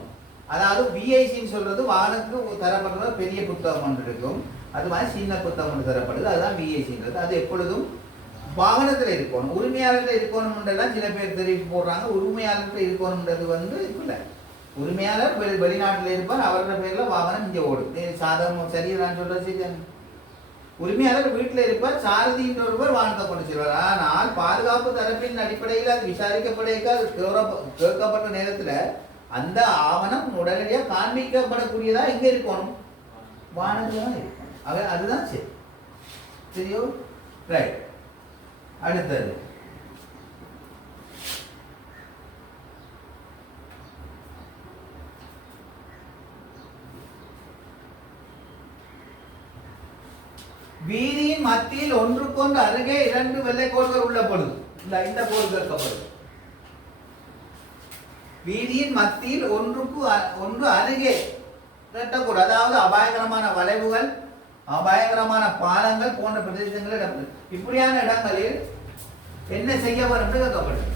அதாவது விஐசின்னு சொல்றது வாகனத்துக்கு தரப்படுற பெரிய புத்தகம் ஒன்று இருக்கும், அது மாதிரி சின்ன புத்தகம் ஒன்று தரப்படுது, அதுதான் விஐசின்றது. அது எப்பொழுதும் வாகனத்தில் இருக்கணும். உரிமையாளர்கள் இருக்கணும்ன்றதான் சில பேர் தெரிவித்து போடுறாங்க. உரிமையாளர்கள் இருக்கணும்ன்றது இல்லை. உரிமையாளர் வெளிநாட்டில் இருப்பார், அவரோட பேர்ல வாகனம் இங்கே ஓடும். சாதகம் சரியா நான் சொல்றது சரி. உரிமையாளர் வீட்டில் இருப்பார், சாரதின்ற ஒருவர் வாகனத்தை கொண்டு செல்வார். ஆனால் பாதுகாப்பு தரப்பின் அடிப்படையில் அது கேட்கப்பட்ட நேரத்தில் அந்த ஆவணம் உடனடியாக காண்பிக்கப்படக்கூடியதா எங்க இருக்கணும்? வாகனத்துல தான் இருக்கணும். அதுதான் சரி. சரியோ? ரைட். அடுத்தது, வீதியின் மத்தியில் ஒன்றுக்கொன்று அருகே 2 வெள்ளை கோடுகள் உள்ள பொழுது இந்த கோடு கேட்கப்படுது. வீதியின் மத்தியில் ஒன்று அருகே கட்டக்கூடாது. அதாவது அபாயகரமான வளைவுகள், அபாயகரமான பாலங்கள் போன்ற பிரதேசங்கள் இடம்பெறும். இப்படியான இடங்களில் என்ன செய்ய வரும் கேட்கப்படுது?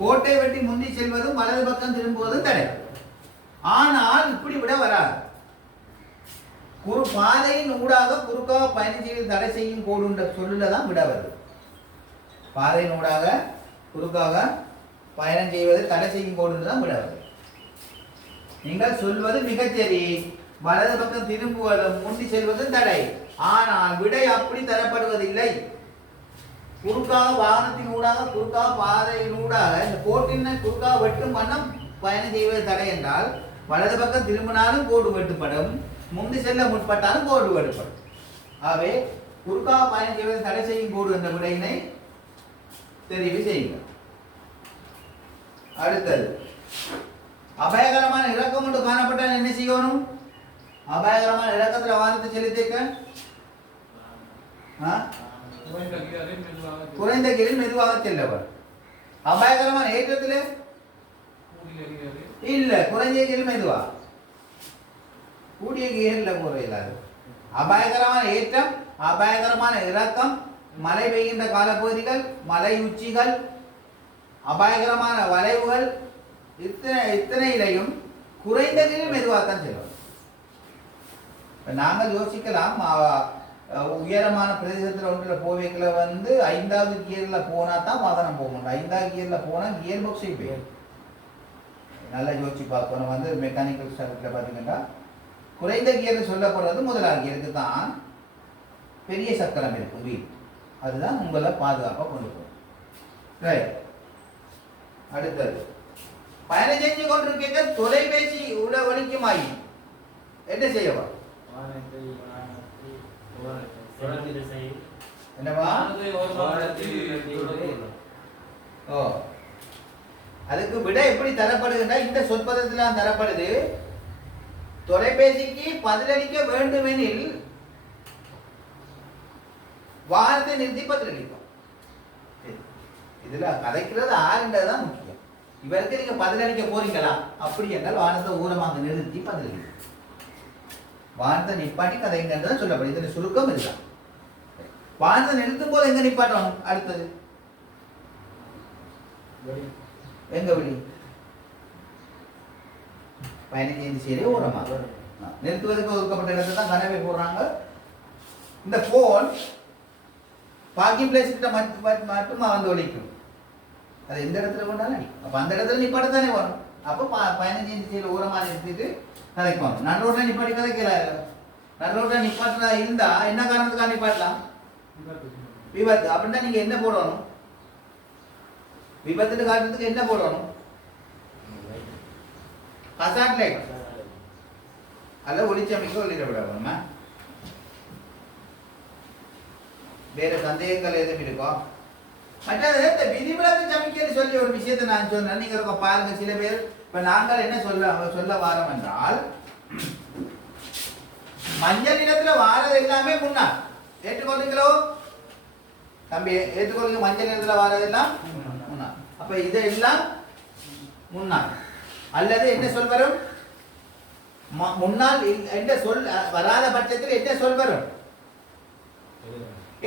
கோட்டை வெட்டி முந்தி செல்வதும் வலது பக்கம் திரும்புவதும் தடை. ஆனால் இப்படி விட வராது. பாதையின் ஊடாக குறுக்காக பயணம் செய்து தடை செய்யும் கோடுன்ற சொல்லுல தான் விட வருது. பாதையின் ஊடாக குறுக்காக பயணம் செய்வது தடை செய்யும் கோடுன்னு தான் விட வருது. நீங்கள் சொல்வது மிகச்சரி. வலது பக்கம் திரும்புவதும் முந்தி செல்வதும் தடை. ஆனால் விடை அப்படி தரப்படுவதில்லை. குறுக்காக வாகனத்தின் ஊடாக குறுக்காக பாதையின் ஊடாக இந்த கோட்டின் குறுக்காக வெட்டும் வண்ணம் பயணம் செய்வது தடை என்றால் வலது பக்கம் திரும்பினாலும் கோடு வெட்டுப்படும், முந்தி செல்ல முற்பட்டாலும் கோடு வெட்டுப்படும். ஆகவே குறுக்கா பயணம் செய்வதை தடை செய்யும் கோடு என்ற விடையினை தெரிவு செய்யுங்கள். அடுத்தது அபாயகரமான இறக்கம் ஒன்று காணப்பட்டால் என்ன செய்யணும்? அபாயகரமான இறக்கத்தில் வாரத்தை செலுத்திக்க குறைந்த கீழில் மெதுவாக செல்லவர். அபாயகரமான ஏற்றத்தில் இல்ல குறைஞ்ச கீழ் மெதுவா கூடிய கீழில் போற இல்லாது. அபாயகரமான ஏற்றம், அபாயகரமான இறக்கம், மழை பெய்கின்ற காலப்பகுதிகள், மலை உச்சிகள், அபாயகரமான வளைவுகள், இத்தனையிலையும் குறைந்த கீழ் மெதுவாகத்தான் செல்லும். நாங்கள் யோசிக்கலாம் உயரமான பிரதேசத்தில் ஒன்றில் போவேக்கில் வந்து 5வது கியரில் போனால் தான் வாகனம் போக முடியும். 5வது கியரில் போனால் கியர் பாக்ஸை போயிடும். நல்லா யோசிச்சு பார்க்கணும். வந்து மெக்கானிக்கல் ஸ்டார்ட்டில் பார்த்தீங்கன்னா குறைந்த கியர் சொல்லப்படுறது 1வது கியருக்கு தான் பெரிய சக்கரம் இருக்கும் வீல். அதுதான் உங்களை பாதுகாப்பாக கொண்டு போகும். ரைட். அடுத்தது பயணம் செஞ்சு கொண்டிருக்க தொலைபேசி ஒலிக்குமாயி என்ன செய்யவா? என்னவா? அதுக்கு விட எப்படி தரப்படுதுன்னா இந்த சொற்பதத்தில் தரப்படுது. தொலைபேசிக்கு பதிலளிக்க வேண்டுமெனில் வாரத்தை நிறுத்தி பதிலளிப்போம். இதுல கதைக்கிறது ஆறுன்றதுதான் முக்கியம். இவருக்கு நீங்க பதிலளிக்க போறீங்களா அப்படி என்றால் வானத்தை ஊரமாக நிறுத்தி பதிலளிக்கும். வானத்தை நிப்பாட்டி கதைங்கன்றதான் சொல்லப்படுது. இதுல சுருக்கம் இதுதான். வானத்தை நிறுத்தும் போது எங்க நிப்பாட்டணும்? அடுத்தது எங்க விடி பயணம் செய்ய ஓரமாக நிறுத்துவதற்கு ஒதுக்கப்பட்ட இடத்துல தான் கனவை போடுறாங்க. இந்த போன் பார்க்கிங் பிளேஸ் கிட்ட மட்டும் வந்து ஒழிக்கும். அது எந்த இடத்துல கொண்டாலும் அடிக்கும். அப்போ அந்த இடத்துல நிப்பாட்ட தானே வரும். அப்போ பயணம் செய்ய ஓரமாக நிறுத்திட்டு கதைக்கு வரும். நடு ரோட்டில் நிப்பாட்டி கதைக்கிறாரு. நடு ரோட்டில் நிப்பாட்டுறதா இருந்தா என்ன காரணத்துக்காக நிப்பாட்டலாம்? விபத்து. அப்படின்னா நீங்க என்ன போடணும்? விபத்து காரணத்துக்கு என்ன போடணும்? ஹசார்ட் லைட் அல்ல ஒளிச்சமைக்க ஒளிரவிடணுமா? வேற சந்தேகங்கள் எதுவும் இருக்கும்? மற்றது இந்த விதிவிலக்கு சமிக்கைன்னு சொல்லி ஒரு விஷயத்தை நான் சொன்னேன். நீங்க பாருங்க, சில பேர் இப்ப நாங்கள் என்ன சொல்ல வாரம் என்றால் மஞ்சள் நிறத்துல வாரது எல்லாமே முன்னாள். ஏற்றுக்கொள்றீங்களோ தம்பி? ஏற்றுக்கொள்ளுங்க. மஞ்சள் நிறத்துல வாரதெல்லாம் முன்னாள். அப்ப இதெல்லாம் முன்னாள். அல்லது என்ன சொல் வரும்? முன்னால் என்ற சொல் வராத பட்சத்தில் என்ன சொல் வரும்?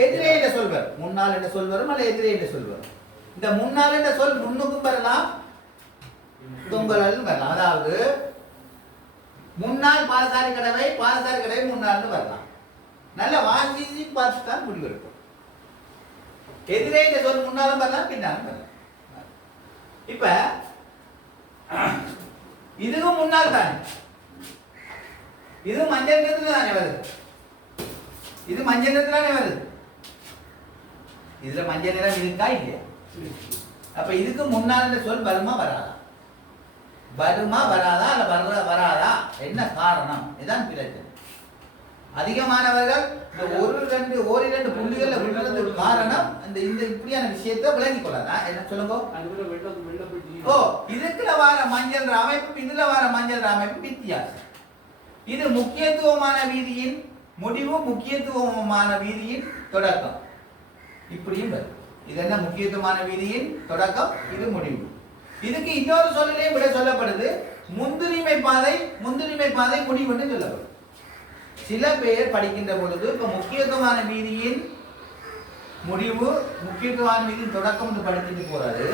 எதிரே என்ற சொல் வரும். முன்னால் என்ற சொல் வரும் அல்ல எதிரே என்ற சொல் வரும். இந்த முன்னால் என்ற சொல் முன்னுக்கும் வரலாம், தொங்கலும் வரலாம். அதாவது முன்னால் பாதசாரி கடவை, பாதசாரி கடவை முன்னால்னு வரலாம். நல்ல வாசி பார்த்து தான் முடிவெடுக்கும். எதிரே என்ற சொல் முன்னாலும் வரலாம், பின்னாலும் வரலாம். இப்ப இதுவும் முன்னால் தானே, இது மஞ்சள் நிறத்துல தானே வருது. இது மஞ்சள் நிறத்துல தானே வருது. இதுல மஞ்சள் நிறம் இருக்கா இல்லையா? அப்ப இதுக்கு முன்னால் சொல் வருமா வராதா? வருமா வராதா? அல்ல வராதா? என்ன காரணம்? இதுதான் பிரச்சனை. அதிகமானவர்கள் இந்த ஓரிரண்டு புள்ளிகள்ல விடுறதுக்கு காரணம் இந்த இப்படியான விஷயத்தை விளங்கிக் கொள்ளாதா? என்ன சொல்லுங்க. ஓ, இதுக்குள்ள வர மஞ்சள் அமைப்பு, இதுல வர மஞ்சள் அமைப்பு வித்தியாசம். இது முக்கியத்துவமான வீதியின் முடிவு, முக்கியத்துவமான வீதியின் தொடக்கம். இப்படியும் வரும். இது என்ன? முக்கியத்துவமான வீதியின் தொடக்கம், இது முடிவு. இதுக்கு இன்னொரு சொல்லிலே விட சொல்லப்படுது முன்னுரிமை பாதை. முன்னுரிமை பாதை முடிவுன்னு சொல்லப்படும். சில பேர் படிக்கின்ற பொழுது இப்ப முக்கியத்துவமான வீதியின் முடிவு, முக்கியத்துவமான வீதியின் தொடக்கம் படிச்சுட்டு போறாரு.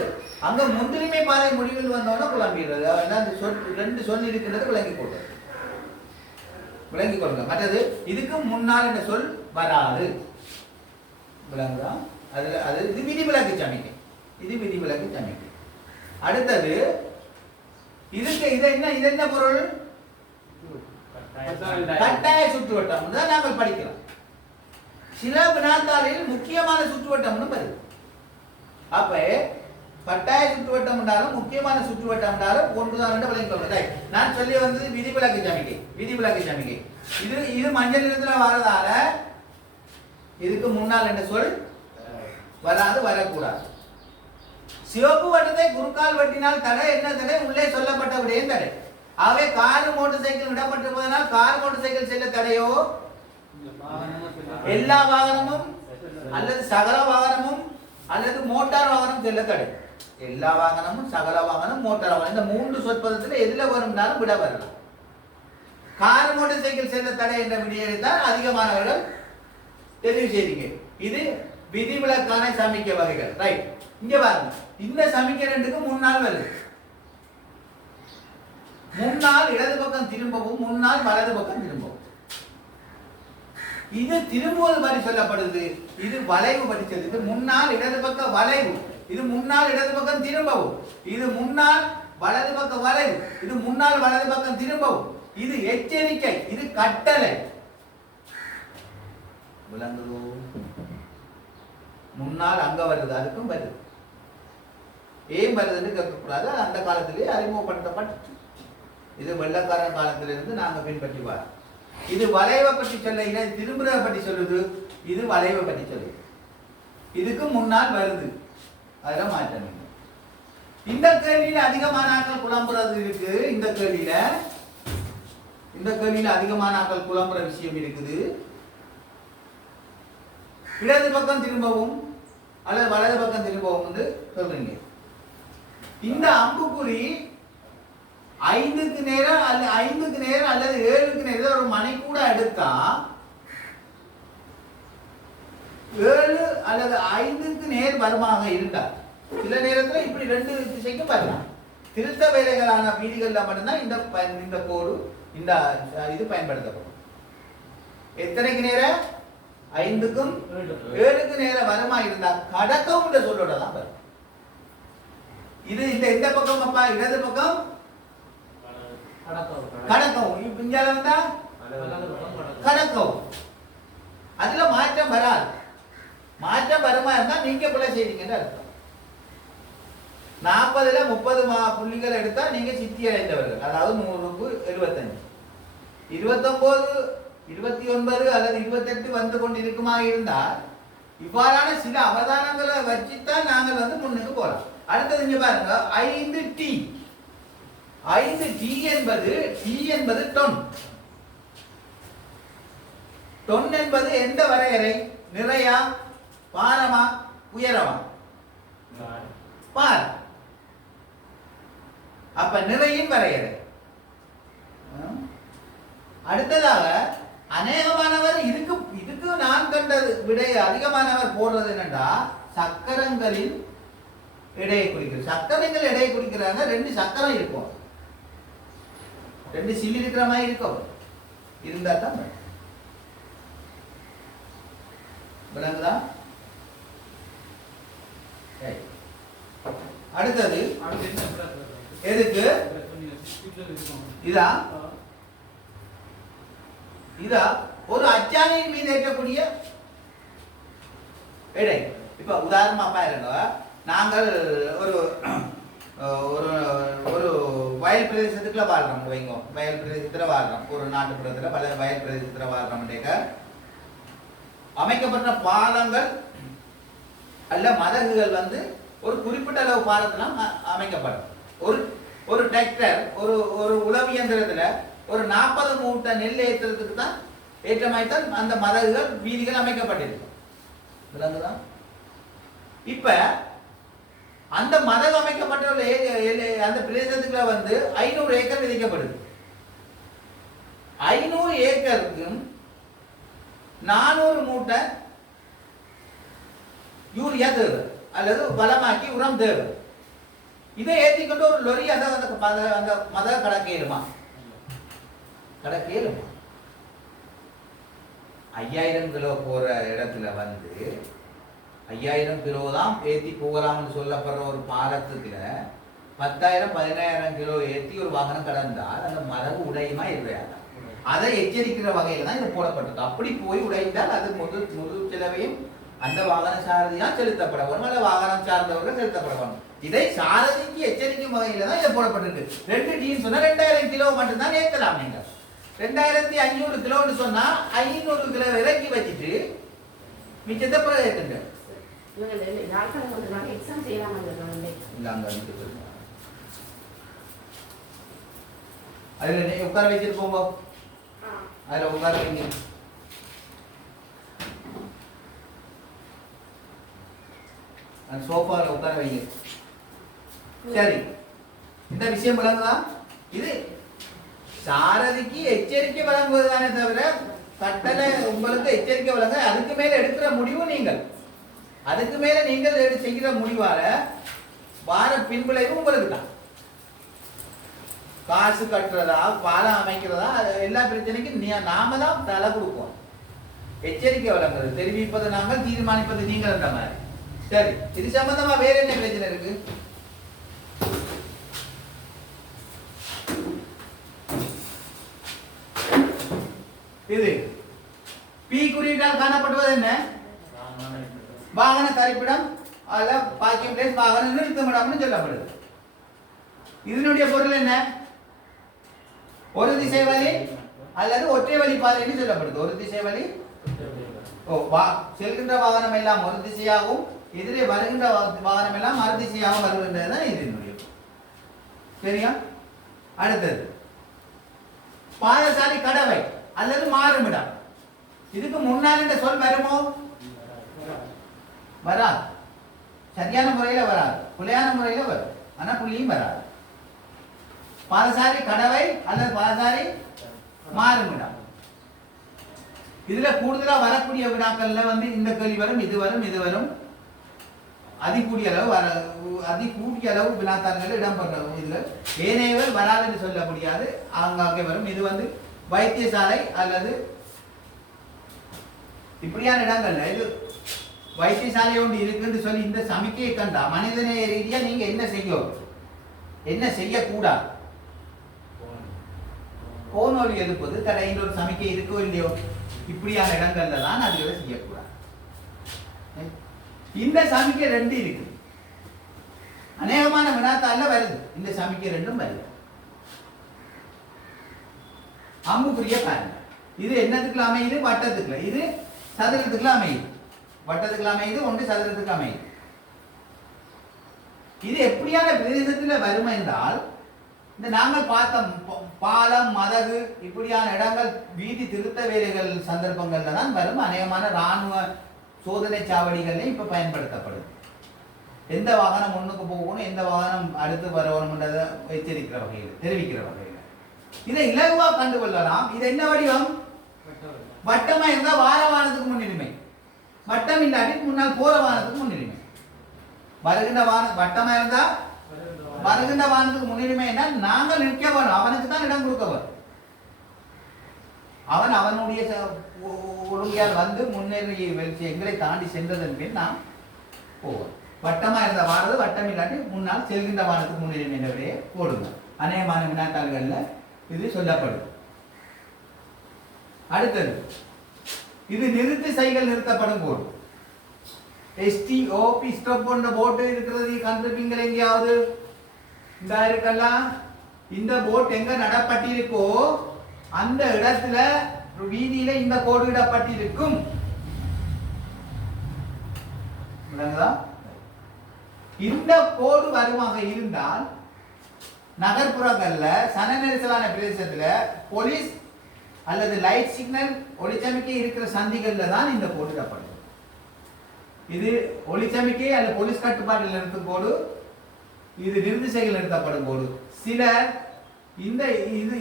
அங்க முன்னுரிமை பாதை முடிவில் வந்தோன்னா குழம்பிடுறது. அந்த சொல் ரெண்டு சொல் இருக்கின்றது விளங்கி போடுறது. விளங்கிக் கொள்ளுங்க. மற்றது இதுக்கு முன்னால் என்ற சொல் வராது. விளங்குதா? அதுல அது இது விதிவிலக்கு சமிக்கை. இது விதிவிலக்கு சமிக்கை. அடுத்தது இதுக்கு இது என்ன பொருள்? கட்டாய சுற்றுவட்டம் தான் நாங்கள் படிக்கிறோம். சில வினாத்தாளில் முக்கியமான சுற்றுவட்டம் வருது. அப்ப கட்டாய சுற்றுவட்டம் என்றாலும் முக்கியமான சுற்றுவட்டம் என்றாலும் ஒன்றுதான் விளங்கிக் கொள்வது. நான் சொல்லி வந்தது விதிவிலக்கு சமிக்கை. விதிவிலக்கு சமிக்கை இது மஞ்சள் நிறத்துல வரதால இதுக்கு முன்னால் என்ற சொல் வராது, வரக்கூடாது. சிவப்பு வட்டத்தை குறுக்கால் வெட்டினால் தடை என்ன தடை? உள்ளே சொல்லப்பட்ட விடையும் தடை. ஆகவே கார் மோட்டார் சைக்கிள் விடப்பட்டிருப்பதனால் கார் மோட்டார் சைக்கிள் செல்ல தடையோ, எல்லா வாகனமும் அல்லது சகல வாகனமும் அல்லது மோட்டார் வாகனம் செல்ல தடை. எல்லா வாகனமும் சகல வாகனம் மோட்டார் வாகனம் இந்த மூன்று சொற்பதத்தில் எதுல வரும்னாலும் விட வரலாம். கார் மோட்டார் சைக்கிள் செல்ல தடை என்ற விடையை தான் அதிகமானவர்கள் தெரிவு செய்றீங்க. இது விதிவிலக்கான சமிக்கை வகைகள். ரைட், இங்க பாருங்க, இந்த சமிக்கை ரெண்டுக்கு முன்னால் வருது. முன்னால் இடது பக்கம் திரும்பவும், முன்னால் வலது பக்கம் திரும்பவும். இது திரும்புவது மாதிரி சொல்லப்படுது, இது வளைவு பற்றி சொல்லுது. முன்னால் இடது பக்கம் வளைவு, இது முன்னால் இடது பக்கம் திரும்பவும். இது முன்னால் வலது பக்கம் வளைவு, இது முன்னால் வலது பக்கம் திரும்பவும். இது எச்சரிக்கை, இது கட்டளை. விளங்குதோ? முன்னால் அங்க வருது, அதுக்கும் வருது. ஏன் வருதுன்னு கேட்கக்கூடாது, அந்த காலத்திலேயே அறிமுகப்படுத்தப்பட்டு. இது வெள்ளக்காரன் காலத்திலிருந்து நாங்க பின்பற்றி வரோம். இது வளைவை பற்றி சொல்ல, திரும்புறதை பற்றி சொல்லுது. இது வளைவை பற்றி சொல்லுது. இதுக்கு முன்னால் வருது, அதெல்லாம் மாற்றம். இந்த கேள்வியில அதிகமான ஆட்கள் குழம்புறது இருக்கு. இந்த கேள்வியில அதிகமான ஆட்கள் குழம்புற விஷயம் இருக்குது. இடது பக்கம் திரும்பவும் அல்லது வலது பக்கம் திரும்பவும் என்று சொல்றீங்க. இந்த அம்புக்குறி 5க்கு நேரம் அல்ல 5க்கு நேரம் அல்லது 7க்கு நேரம் ஒரு மணி கூட எடுத்தா 7 அல்லது 5க்கு நேர் வருமாக இருந்தால் சில நேரத்தில் இப்படி ரெண்டு திசைக்கும் வரலாம். திருத்த வேலைகளான வீதிகள்ல மட்டும்தான் இந்த கோடு இந்த இது பயன்படுத்தப்படும். எத்தனைக்கு நேரம்? 5க்கும் 7க்கு நேரம் வருமா இருந்தா கடக்கம் என்ற சொல்லோட தான் வரும். இது இந்த பக்கம் அப்பா இடது பக்கம் கடக்கவும், இஞ்சால வந்தா கடக்கவும். அதுல மாற்றம் வராது. மாற்றம் வருமா இருந்தா நீங்க பிள்ளை செய்றீங்கன்னு அர்த்தம். 40ல 30 புள்ளிகள் எடுத்தா நீங்க சித்தி அடைந்தவர்கள், அதாவது 100க்கு 75. 29, 29 அல்லது 28 வந்து கொண்டிருக்குமா இருந்தால் இவ்வாறான சில அவதானங்களை வச்சுத்தான் நாங்கள் முன்னுக்கு போறோம். அடுத்தது இங்க பாருங்க, 5T. 5T என்பது டொன். டொன் என்பது எந்த வரையறை? நிறையா, பாரமா, உயரமா? பார். அப்ப நிறையின் வரையறை. அடுத்ததாக அநேகமானவர் இதுக்கு நான் கண்டது விடை அதிகமானவர் போடுறது என்னன்னா சக்கரங்களின் எடையை குறிக்கிறது. சக்கரங்கள் எடையை குறிக்கிறாங்க. 2 சக்கரம் இருக்கும், 2 சில்லி இருக்கிற மாதிரி இருக்கும், இருந்தா தான் விளங்குதா? அடுத்தது எதுக்கு? இதா ஒரு அச்சாணியின் மீது ஏற்றக்கூடிய எடை. இப்ப உதாரணமா பாருங்க, நாங்கள் ஒரு ஒரு வயல் பிரதேசத்துக்குள்ள வாழ்றோம் வைங்க. வயல் பிரதேசத்துல வாழ்றோம், ஒரு நாட்டுப்புறத்துல பல வயல் பிரதேசத்துல வாழ்றோம். அமைக்கப்பட்ட பாலங்கள் அல்ல மதகுகள் ஒரு குறிப்பிட்ட அளவு பாலத்துல அமைக்கப்படும். ஒரு டிராக்டர் ஒரு உழவு இயந்திரத்துல ஒரு 40 மூட்டை நெல் ஏற்றுறதுக்கு தான் ஏற்றமாய்த்தான் அந்த மதகுகள் வீதிகள் அமைக்கப்பட்டிருக்கும். விளங்குதான்? இப்ப அந்த மதகு அமைக்கப்பட்ட அந்த பிரதேசத்துக்குள்ள 500 ஏக்கர் விதிக்கப்படுது. 500 ஏக்கருக்கும் 400 மூட்டை யூரியா தேவை அல்லது பலமாக்கி உரம் தேவை. இதை ஏற்றிக்கொண்டு ஒரு லொரி அந்த மத கடக்கேறுமா? கடக்கேறுமா? 5000 கிலோ போற இடத்துல 5000 கிலோ தான் ஏற்றி போகலாம்னு சொல்லப்படுற ஒரு பாலத்துக்குள்ள 10,000 15,000 கிலோ ஏற்றி ஒரு வாகனம் கடந்தால் அந்த மரபு உடையுமா இல்லையா? அதை எச்சரிக்கிற வகையில தான் இது போடப்பட்டது. அப்படி போய் உடைந்தால் அது முழு செலவையும் அந்த வாகன சாரதியா செலுத்தப்பட வேணும், அல்ல வாகனம் சார்ந்தவர்கள் செலுத்தப்பட வேணும். இதை சாரதிக்கு எச்சரிக்கும் வகையில தான் இதை போடப்பட்டிருக்கு. 2 டீன்னு சொன்னா 2000 கிலோ மட்டும்தான் ஏற்றலாம். நீங்க 2500 கிலோன்னு சொன்னா 500 கிலோ இறக்கி வச்சுட்டு மிச்சத்தை பிறகு ஏற்றுங்க. எக்ஸாம் செய்யலாம். அதில் உட்கார வச்சுட்டு போங்க. அதில் உட்கார வைங்க. அந்த சோஃபாவில் உட்கார வைங்க. சரி, இந்த விஷயம் விளங்குதா? இது சாரதிக்கு எச்சரிக்கை வழங்குவதுதானே தவிர கட்டளை உங்களுக்கு எச்சரிக்கை வழங்க. அதுக்கு மேல எடுக்கிற முடிவு நீங்கள். அதுக்கு மேல நீங்கள் செய்கிற முடிவால வார பின்விளைவு உங்களுக்கு தான். காசு கட்டுறதா, பாலம் அமைக்கிறதா, எல்லா பிரச்சனைக்கும் நாம தான் தலை கொடுப்போம். எச்சரிக்கை வழங்குறது, தெரிவிப்பது நாங்கள், தீர்மானிப்பது நீங்கள் என்ற மாதிரி. சரி, இது சம்பந்தமா வேற என்ன பிரச்சனை இருக்கு? இது பி குறியீட்டால் காணப்படுவது என்ன? வாகன தரிப்பிடம் அல்ல பார்க்கிங் பிளேஸ், வாகன நிறுத்துமிடம்னு சொல்லப்படுது. இதனுடைய பொருள் என்ன? ஒரு திசை வழி அல்லது ஒற்றை வழி பாதைன்னு சொல்லப்படுது. ஒரு திசை வழி, செல்கின்ற வாகனம் எல்லாம் ஒரு திசையாகவும் எதிரே வருகின்ற வாகனம் எல்லாம் மறு திசையாக வருகின்றதுதான் இதனுடைய. சரியா? அடுத்தது பாதசாரி கடவை அல்லது மாறுமிடம். இதுக்கு முன்னால் இந்த சொல் வருமோ? வராது. சரியான முறையில வராது, புலையான முறையில வரும். ஆனா புள்ளியும் வராது. பாதசாரி கடவை அல்லது பாதசாரி மாறுமிடம். இதுல கூடுதலா வரக்கூடிய வினாக்கள்ல இந்த கேள்வி வரும், இது வரும், இது வரும். அதிகூடிய அளவு வினாத்தாள்கள் இடம்பெறும். இதுல ஏனையவர் வராது என்று சொல்ல முடியாது, ஆங்காங்கே வரும். இது வைத்தியசாலை அல்லது இப்படியான இடங்கள்ல இது வைத்தியசாலை ஒன்று இருக்குன்னு சொல்லி இந்த சமிக்கையை கண்டா மனிதநேய ரீதியா நீங்க என்ன செய்யும், என்ன செய்யக்கூடாது? கோனொலி எழுப்பது, தடையின் ஒரு சமிக்கை இருக்கோ இல்லையோ, இப்படியான இடங்கள்ல தான் அதுகளை செய்யக்கூடாது. இந்த சமிக்கை ரெண்டு இருக்கு, அநேகமான வினாத்தால வருது. இந்த சமிக்கை ரெண்டும் வருது. அம்புக்குரிய பாருங்க, இது என்னத்துக்குள்ள அமையுது? வட்டத்துக்குள்ள. இது சதுரத்துக்குள்ள அமையுது. வட்டத்துக்குள்ள அமையுது, ஒன்று சதுரத்துக்கு அமையுது. இது எப்படியான பிரதேசத்துல வரும் என்றால், இந்த நாங்கள் பார்த்த பாலம், மதகு இப்படியான இடங்கள் வீதி திருத்த வேலைகள் சந்தர்ப்பங்கள்ல தான் வரும். அநேகமான இராணுவ சோதனை சாவடிகள்லையும் இப்ப பயன்படுத்தப்படுது. எந்த வாகனம் முன்னுக்கு போகணும், எந்த வாகனம் அடுத்து வரணும்ன்றதை எச்சரிக்கிற வகையில், தெரிவிக்கிற வகையில் இதை இலகுவா கண்டுகொள்ளலாம். இது என்ன வடிவம்? வட்டமா இருந்தா வாரவானத்துக்கு முன்னுரிமை, வட்டம் இல்லாட்டி முன்னால் போற வானத்துக்கு முன்னுரிமை. வருகின்ற வட்டமா இருந்தா வருகின்ற வானத்துக்கு முன்னுரிமை என்றால் நாங்கள் நிற்க வரும், அவனுக்கு தான் இடம் கொடுக்க வரும். அவன் அவனுடைய ஒழுங்கையால் வந்து முன்னேறி வெளிச்சு எங்களை தாண்டி சென்றதன் பின் நாம் போவோம். வட்டமா இருந்த வானது வட்டம் இல்லாட்டி முன்னால் செல்கின்ற வானத்துக்கு முன்னுரிமை என்றவரையே போடுங்க. அநேகமான வினாத்தாள்கள்ல இது சொல்லப்படுது. அடுத்தது, இது நிறுத்து சைகள் நிறுத்தப்படும் போது STOP ஸ்டாப் போன்ற போட்டு இருக்கிறது கண்டிருப்பீங்க எங்கேயாவது? இந்த இருக்கலாம். இந்த போட் எங்க நடப்பட்டிருக்கோ அந்த இடத்துல வீதியில இந்த கோடு இடப்பட்டிருக்கும். இந்த கோடு வருமாக இருந்தால் நகர்ப்புறங்கள்ல சன நெரிசலான பிரதேசத்துல போலீஸ் அல்லது லைட் சிக்னல் ஒளிச்சமிக்கை இருக்கிற சந்திகள்ல தான் இந்த கோடு இடப்படும். இது ஒளிச்சமிக்கை அல்லது போலீஸ் கட்டுப்பாட்டில் நிறுத்தும் கோடு, இது நிறுத்து செயல் நிறுத்தப்படும் கோடு. சில இந்த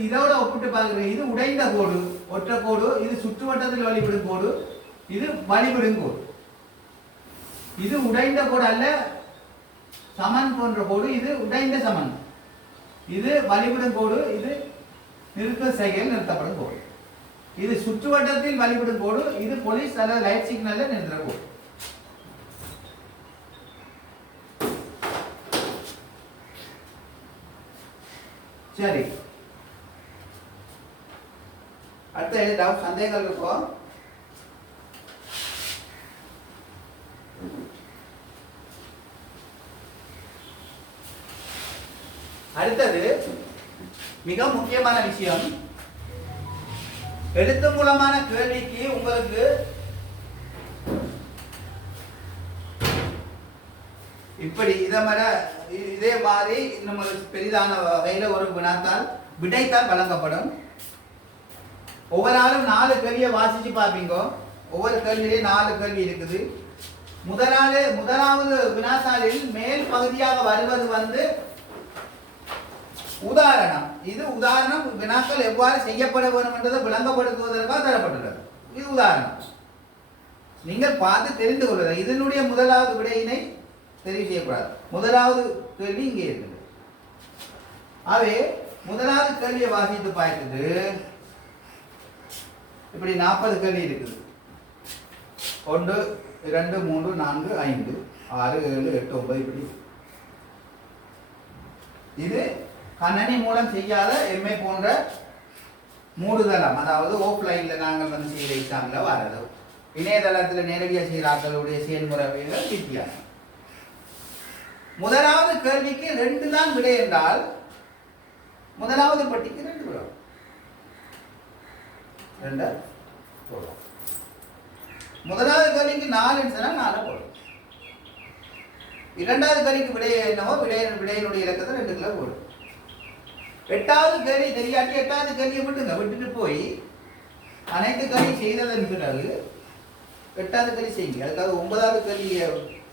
இதோட ஒப்பிட்டு பார்க்கிற இது உடைந்த கோடு, ஒற்றை கோடு. இது சுற்றுவட்டத்தில் வழிபடும் கோடு, இது வழிபடும் கோடு. இது உடைந்த கோடு அல்ல, சமன் போன்ற கோடு. இது உடைந்த சமன். இது வழிபடும் கோடு, இது நிறுத்த செயல் நிறுத்தப்படும் கோடு. இது சுற்றுவட்டத்தில் வழிபடும் கோடு, இது போலீஸ் அல்லது லைட் சிக்னல்ல நிறுத்துற கோடு. சரி, அடுத்த ஏதாவது சந்தேகங்கள் இருக்கும்? அடுத்தது மிக முக்கியமான விஷயம், எழுத்து மூலமான கேள்விக்கு உங்களுக்கு இப்படி இதே மாதிரி இன்னும் ஒரு பெரிதான வகையில் ஒரு வினாத்தால் விடைத்தால் வழங்கப்படும். ஒவ்வொரு நாளும் 4 கேள்வியை வாசிச்சு பார்ப்பீங்க. ஒவ்வொரு கேள்வியிலே 4 கேள்வி இருக்குது. முதலாவது வினாத்தாளில் மேல் பகுதியாக வருவது உதாரணம். இது உதாரணம் வினாக்கள் எவ்வாறு செய்யப்பட வேண்டும் என்றதை விளங்கப்படுத்துவதற்காக தரப்பட்டுள்ளது. இது உதாரணம், நீங்கள் பார்த்து தெரிந்து கொள்ளுங்கள். இதனுடைய முதலாவது விடையினை தெரிவு செய்யக்கூடாது. முதலாவது கேள்வி இங்கே இருக்குது. அவே முதலாவது கேள்வியை வாசித்து பார்த்துட்டு இப்படி 40 கேள்வி இருக்குது. 1 2 3 4 5 6 7 8 9 இப்படி. இது கணனி மூலம் செய்யாத எம்ஏ போன்ற மூடுதளம், அதாவது ஆஃப்லைன்ல நாங்கள் செய்கிற எக்ஸாம்ல வரது. இணையதளத்தில் நேரடியாக செய்கிற ஆட்களுடைய செயல்முறைகள் வித்தியாசம். முதலாவது கேள்விக்கு 2 தான் விடை என்றால் முதலாவது பட்டிக்கு 2 விடை. 2 போடுவோம். முதலாவது கேள்விக்கு 4 சொன்னால் 4 போடுவோம். இரண்டாவது கேள்விக்கு விடை என்னவோ விடையினுடைய இலக்கத்தை 2 கிலோ போடும். 8வது கேள்வி தெரியாட்டி 8வது கேள்வியை விட்டுட்டு போய் அனைத்து கேள்வி செய்ததன் பிறகு 8வது கேள்வி செய்யுங்க. அதுக்காக 9வது கேள்வியை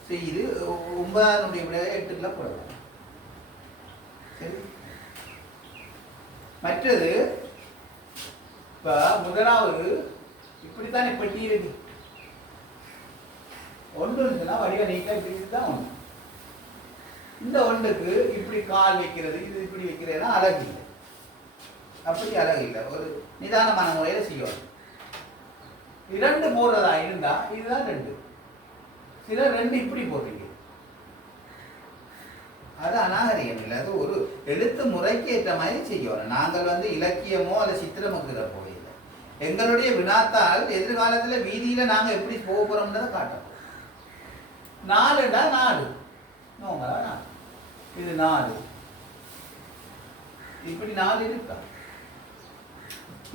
செய்து 9வது விட 8 கிலோ போடலாம். சரி, மற்றது இப்ப முதலாவது இப்படித்தானே பெட்டி இருக்கு. ஒன்று வடிவ நீட்டா இப்படி தான் ஒன்று. இந்த ஒன்றுக்கு இப்படி கால் வைக்கிறது, இது இப்படி வைக்கிறதுனா அழகு இல்லை. அப்படி அழகு இல்லை. ஒரு நிதானமான முறையில் செய்யணும். 2 போடுறதா இருந்தா இதுதான் 2. சிலர் 2 இப்படி போடுறீங்க. அது அநாகரிகம் இல்லை. அது ஒரு எழுத்து முறைக்கு ஏற்ற மாதிரி செய்யணும். நாங்கள் இலக்கியமோ அல்ல சித்திரமுக்கிற போயில்லை. எங்களுடைய வினாத்தால் எதிர்காலத்தில் வீதியில நாங்க எப்படி போக போறோம்ன்றதை காட்டணும். 4ண்டா 4 நோங்களா 4, இது 4, இப்படி 4 இருக்கா.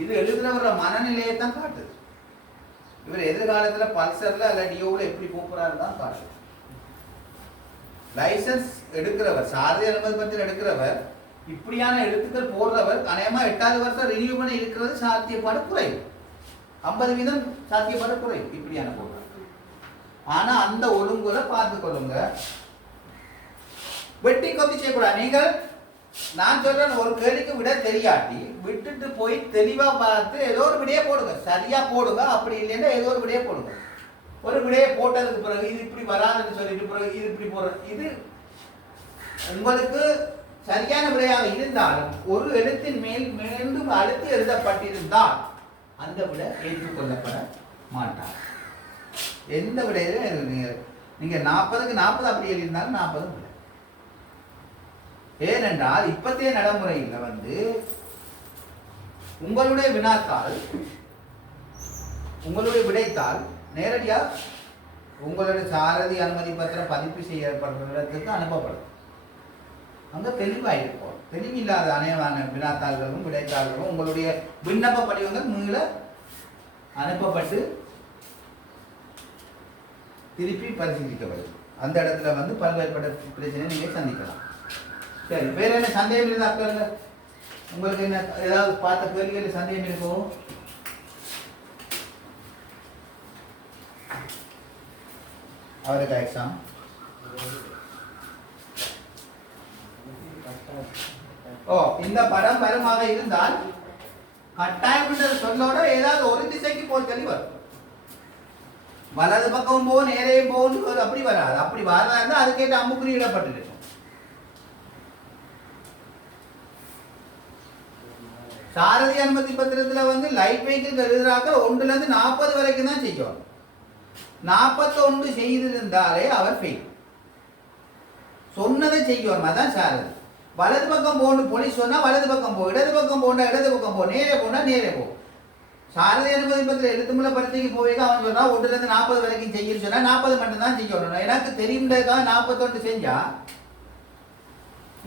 இது எழுதுறவர மனநிலையை தான் காட்டுது. இவர் எதிர்காலத்துல பல்சர்ல அல்ல டியோவில் எப்படி போறாரு தான் காட்டுது. லைசன்ஸ் எடுக்கிறவர், சாரதி அனுமதி பத்திரம் எடுக்கிறவர், இப்படியான எழுத்துக்கள் போடுறவர் அநேகமா 8வது வருஷம் ரினியூ பண்ணி இருக்கிறது சாத்தியப்பாடு குறைவு. 50% சாத்தியப்பாடு குறைவு இப்படியான போடுறாங்க. ஆனா அந்த ஒழுங்குல பார்த்து கொள்ளுங்க. வெட்டி கொத்தி செய்யக்கூடாது. நீங்கள் நான் சொல்றேன், ஒரு கேள்விக்கு விட தெரியாட்டி விட்டுட்டு போய் தெளிவா பார்த்து ஏதோ ஒரு விடையை போடுங்க. சரியா போடுங்க. அப்படி இல்லைன்னா ஏதோ ஒரு விடையை போடுங்க. ஒரு விடையை போட்டதுக்கு பிறகு இது இப்படி வராதுன்னு சொல்லிட்டு பிறகு இது இப்படி போடுற, இது உங்களுக்கு சரியான விடையாக இருந்தாலும் ஒரு எழுத்தின் மேல் மீண்டும் அழுத்தி எழுதப்பட்டிருந்தால் அந்த விட ஏற்றுக்கொள்ளப்பட மாட்டார். எந்த விடையிலும் நீங்க 40க்கு 40 அப்படி எழுதியிருந்தாலும் 40 விட. ஏனென்றால் இப்பத்திய நடைமுறையில் உங்களுடைய வினாத்தால், உங்களுடைய விடைத்தால் நேரடியாக உங்களுடைய சாரதி அனுமதி பத்திரம் பதிப்பு செய்யப்படுறதுக்கு அனுப்பப்படும். அங்க தெளிவாயிருக்கும். தெளிவில்லாத அநேகமான வினாத்தாள்களும் விடைத்தாள்களும் உங்களுடைய விண்ணப்ப படிவங்கள் மீள அனுப்பப்பட்டு திருப்பி பரிசீலிக்கப்படும். அந்த இடத்துல பல்வேறுபட்ட பிரச்சனை நீங்க சந்திக்கலாம். சரி, வேற என்ன சந்தேகம் இருந்தா கேளுங்க. உங்களுக்கு என்ன ஏதாவது பார்த்த கேள்விகள் சந்தேகம் இருக்கும்? அவருக்கு எக்ஸாம் இந்த படம் வருமாக இருந்தால் கட்டாயம் சொல்லோட ஏதாவது ஒரு திசைக்கு போய் சொல்லி வரும். வலது பக்கம் போ நேரையும் போகணும் அப்படி வராது. அப்படி வரதா இருந்தால் அதுக்கேற்ற அம்புக்குறி இடப்பட்டு. சாரதி அனுமதி பத்திரத்தில் லைட் வெஹிக்கிள் எழுதுறாக்க 1ல இருந்து 40 வரைக்கும் தான் செய்யும். 41 செய்திருந்தாலே அவர் ஃபெயில். சொன்னதை செய்யணும். அதான் சாரதி. வலது பக்கம் போகணும் போலீஸ் சொன்னா வலது பக்கம் போ, இடது பக்கம் போனா இடது பக்கம் போ, நேரே போனா நேரே போ. சாரதி அனுமதி பத்திரம் எழுத்துமுள்ள பரிசைக்கு போய் அவன் சொன்னா 1ல இருந்து 40 வரைக்கும் செய்யணும்னு சொன்னா 40 மட்டும் தான் செய்யணும். எனக்கு தெரியும்ன்றதுக்காக 41 செஞ்சா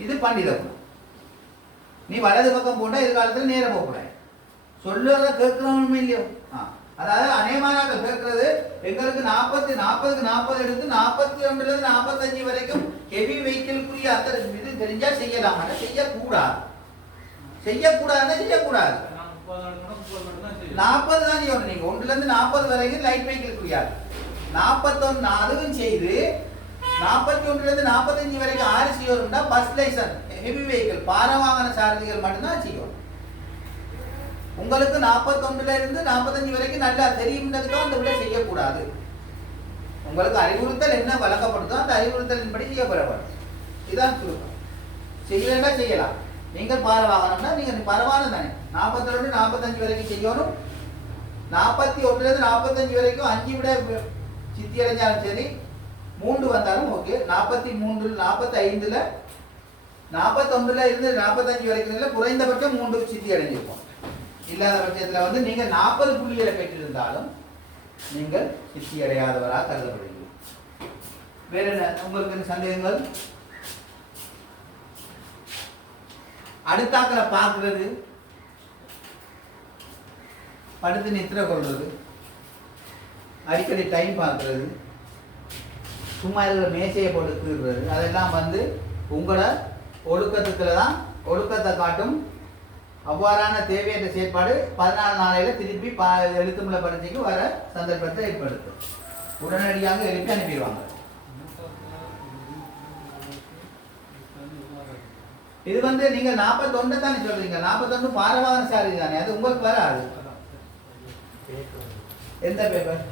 இது பண்டிதம். நீ வலது பக்கம் போனா எதிர்காலத்தில் நேர போகக்கூடாது. சொல்லுறத கேட்கணுமே இல்லையோ. அதாவது அநேகமாக கேட்கறது எங்களுக்கு 40 எடுத்து 41 45 வரைக்கும் ஹெவி வெஹிக்கிள்க்குரிய அத்தனை இது தெரிஞ்சா செய்யலாம். செய்யக்கூடாது. செய்யக்கூடாது 40 தான் செய்யணும். நீங்க 1 40 வரைக்கும் லைட் வெஹிக்கிள்க்குரியாது. 41 அதுவும் செய்து 41 45 வரைக்கும் 6 செய்யணும்னா பஸ் லைசன்ஸ் ஹெவி வெஹிக்கிள் பாரவாகன சாரதிகள் மட்டும்தான் செய்யணும். உங்களுக்கு 41 45 வரைக்கும் நல்லா தெரியும்ன்றதுக்கும் அந்த விட செய்யக்கூடாது. உங்களுக்கு அறிவுறுத்தல் என்ன வழங்கப்படுதோ அந்த அறிவுறுத்தலின்படி செய்யப்படப்படும். இதுதான் சுருக்கம். செய்யலன்னா செய்யலாம். நீங்கள் பாரவாகனம்னா நீங்க பரவாயில்ல தானே. 42 45 வரைக்கும் செய்யணும். 41 45 வரைக்கும் 5 விட சித்தி அடைஞ்சாலும் சரி 3 வந்தாலும் ஓகே. 43 45 41 இருந்து 45 வரைக்கும் குறைந்தபட்சம் 3 சித்தி அடைஞ்சிருக்கும். இல்லாத பட்சத்தில் நீங்கள் 40 புள்ளிகளை பெற்றிருந்தாலும் நீங்கள் சித்தி அடையாதவராக கருதப்படுவீர்கள். வேற என்ன உங்களுக்கு என்ன சந்தேகங்கள்? அடுத்தாக்களை பார்க்கறது, படுத்து நித்திர கொள்வது, அடிக்கடி டைம் பார்க்கறது, சும்மா இருக்கிற மேசையை போட்டு கீறுறது, அதெல்லாம் உங்களோட ஒழுக்கத்துக்குள்ள தான் ஒழுக்கத்தை காட்டும். அவ்வாறான தேவையற்ற செயற்பாடு 14 நாளையில திருப்பி எழுத்துமுறை பரீட்சைக்கு வர சந்தர்ப்பத்தை ஏற்படுத்தும். உடனடியாக எழுப்பி அனுப்பிடுவாங்க. இது நீங்க 41 தானே சொல்றீங்க. 41 பாரவாகன சாரதி தானே, அது உங்களுக்கு வராது. எந்த பேப்பர்?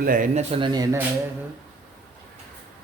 இல்லை என்ன சொன்ன நீ என்ன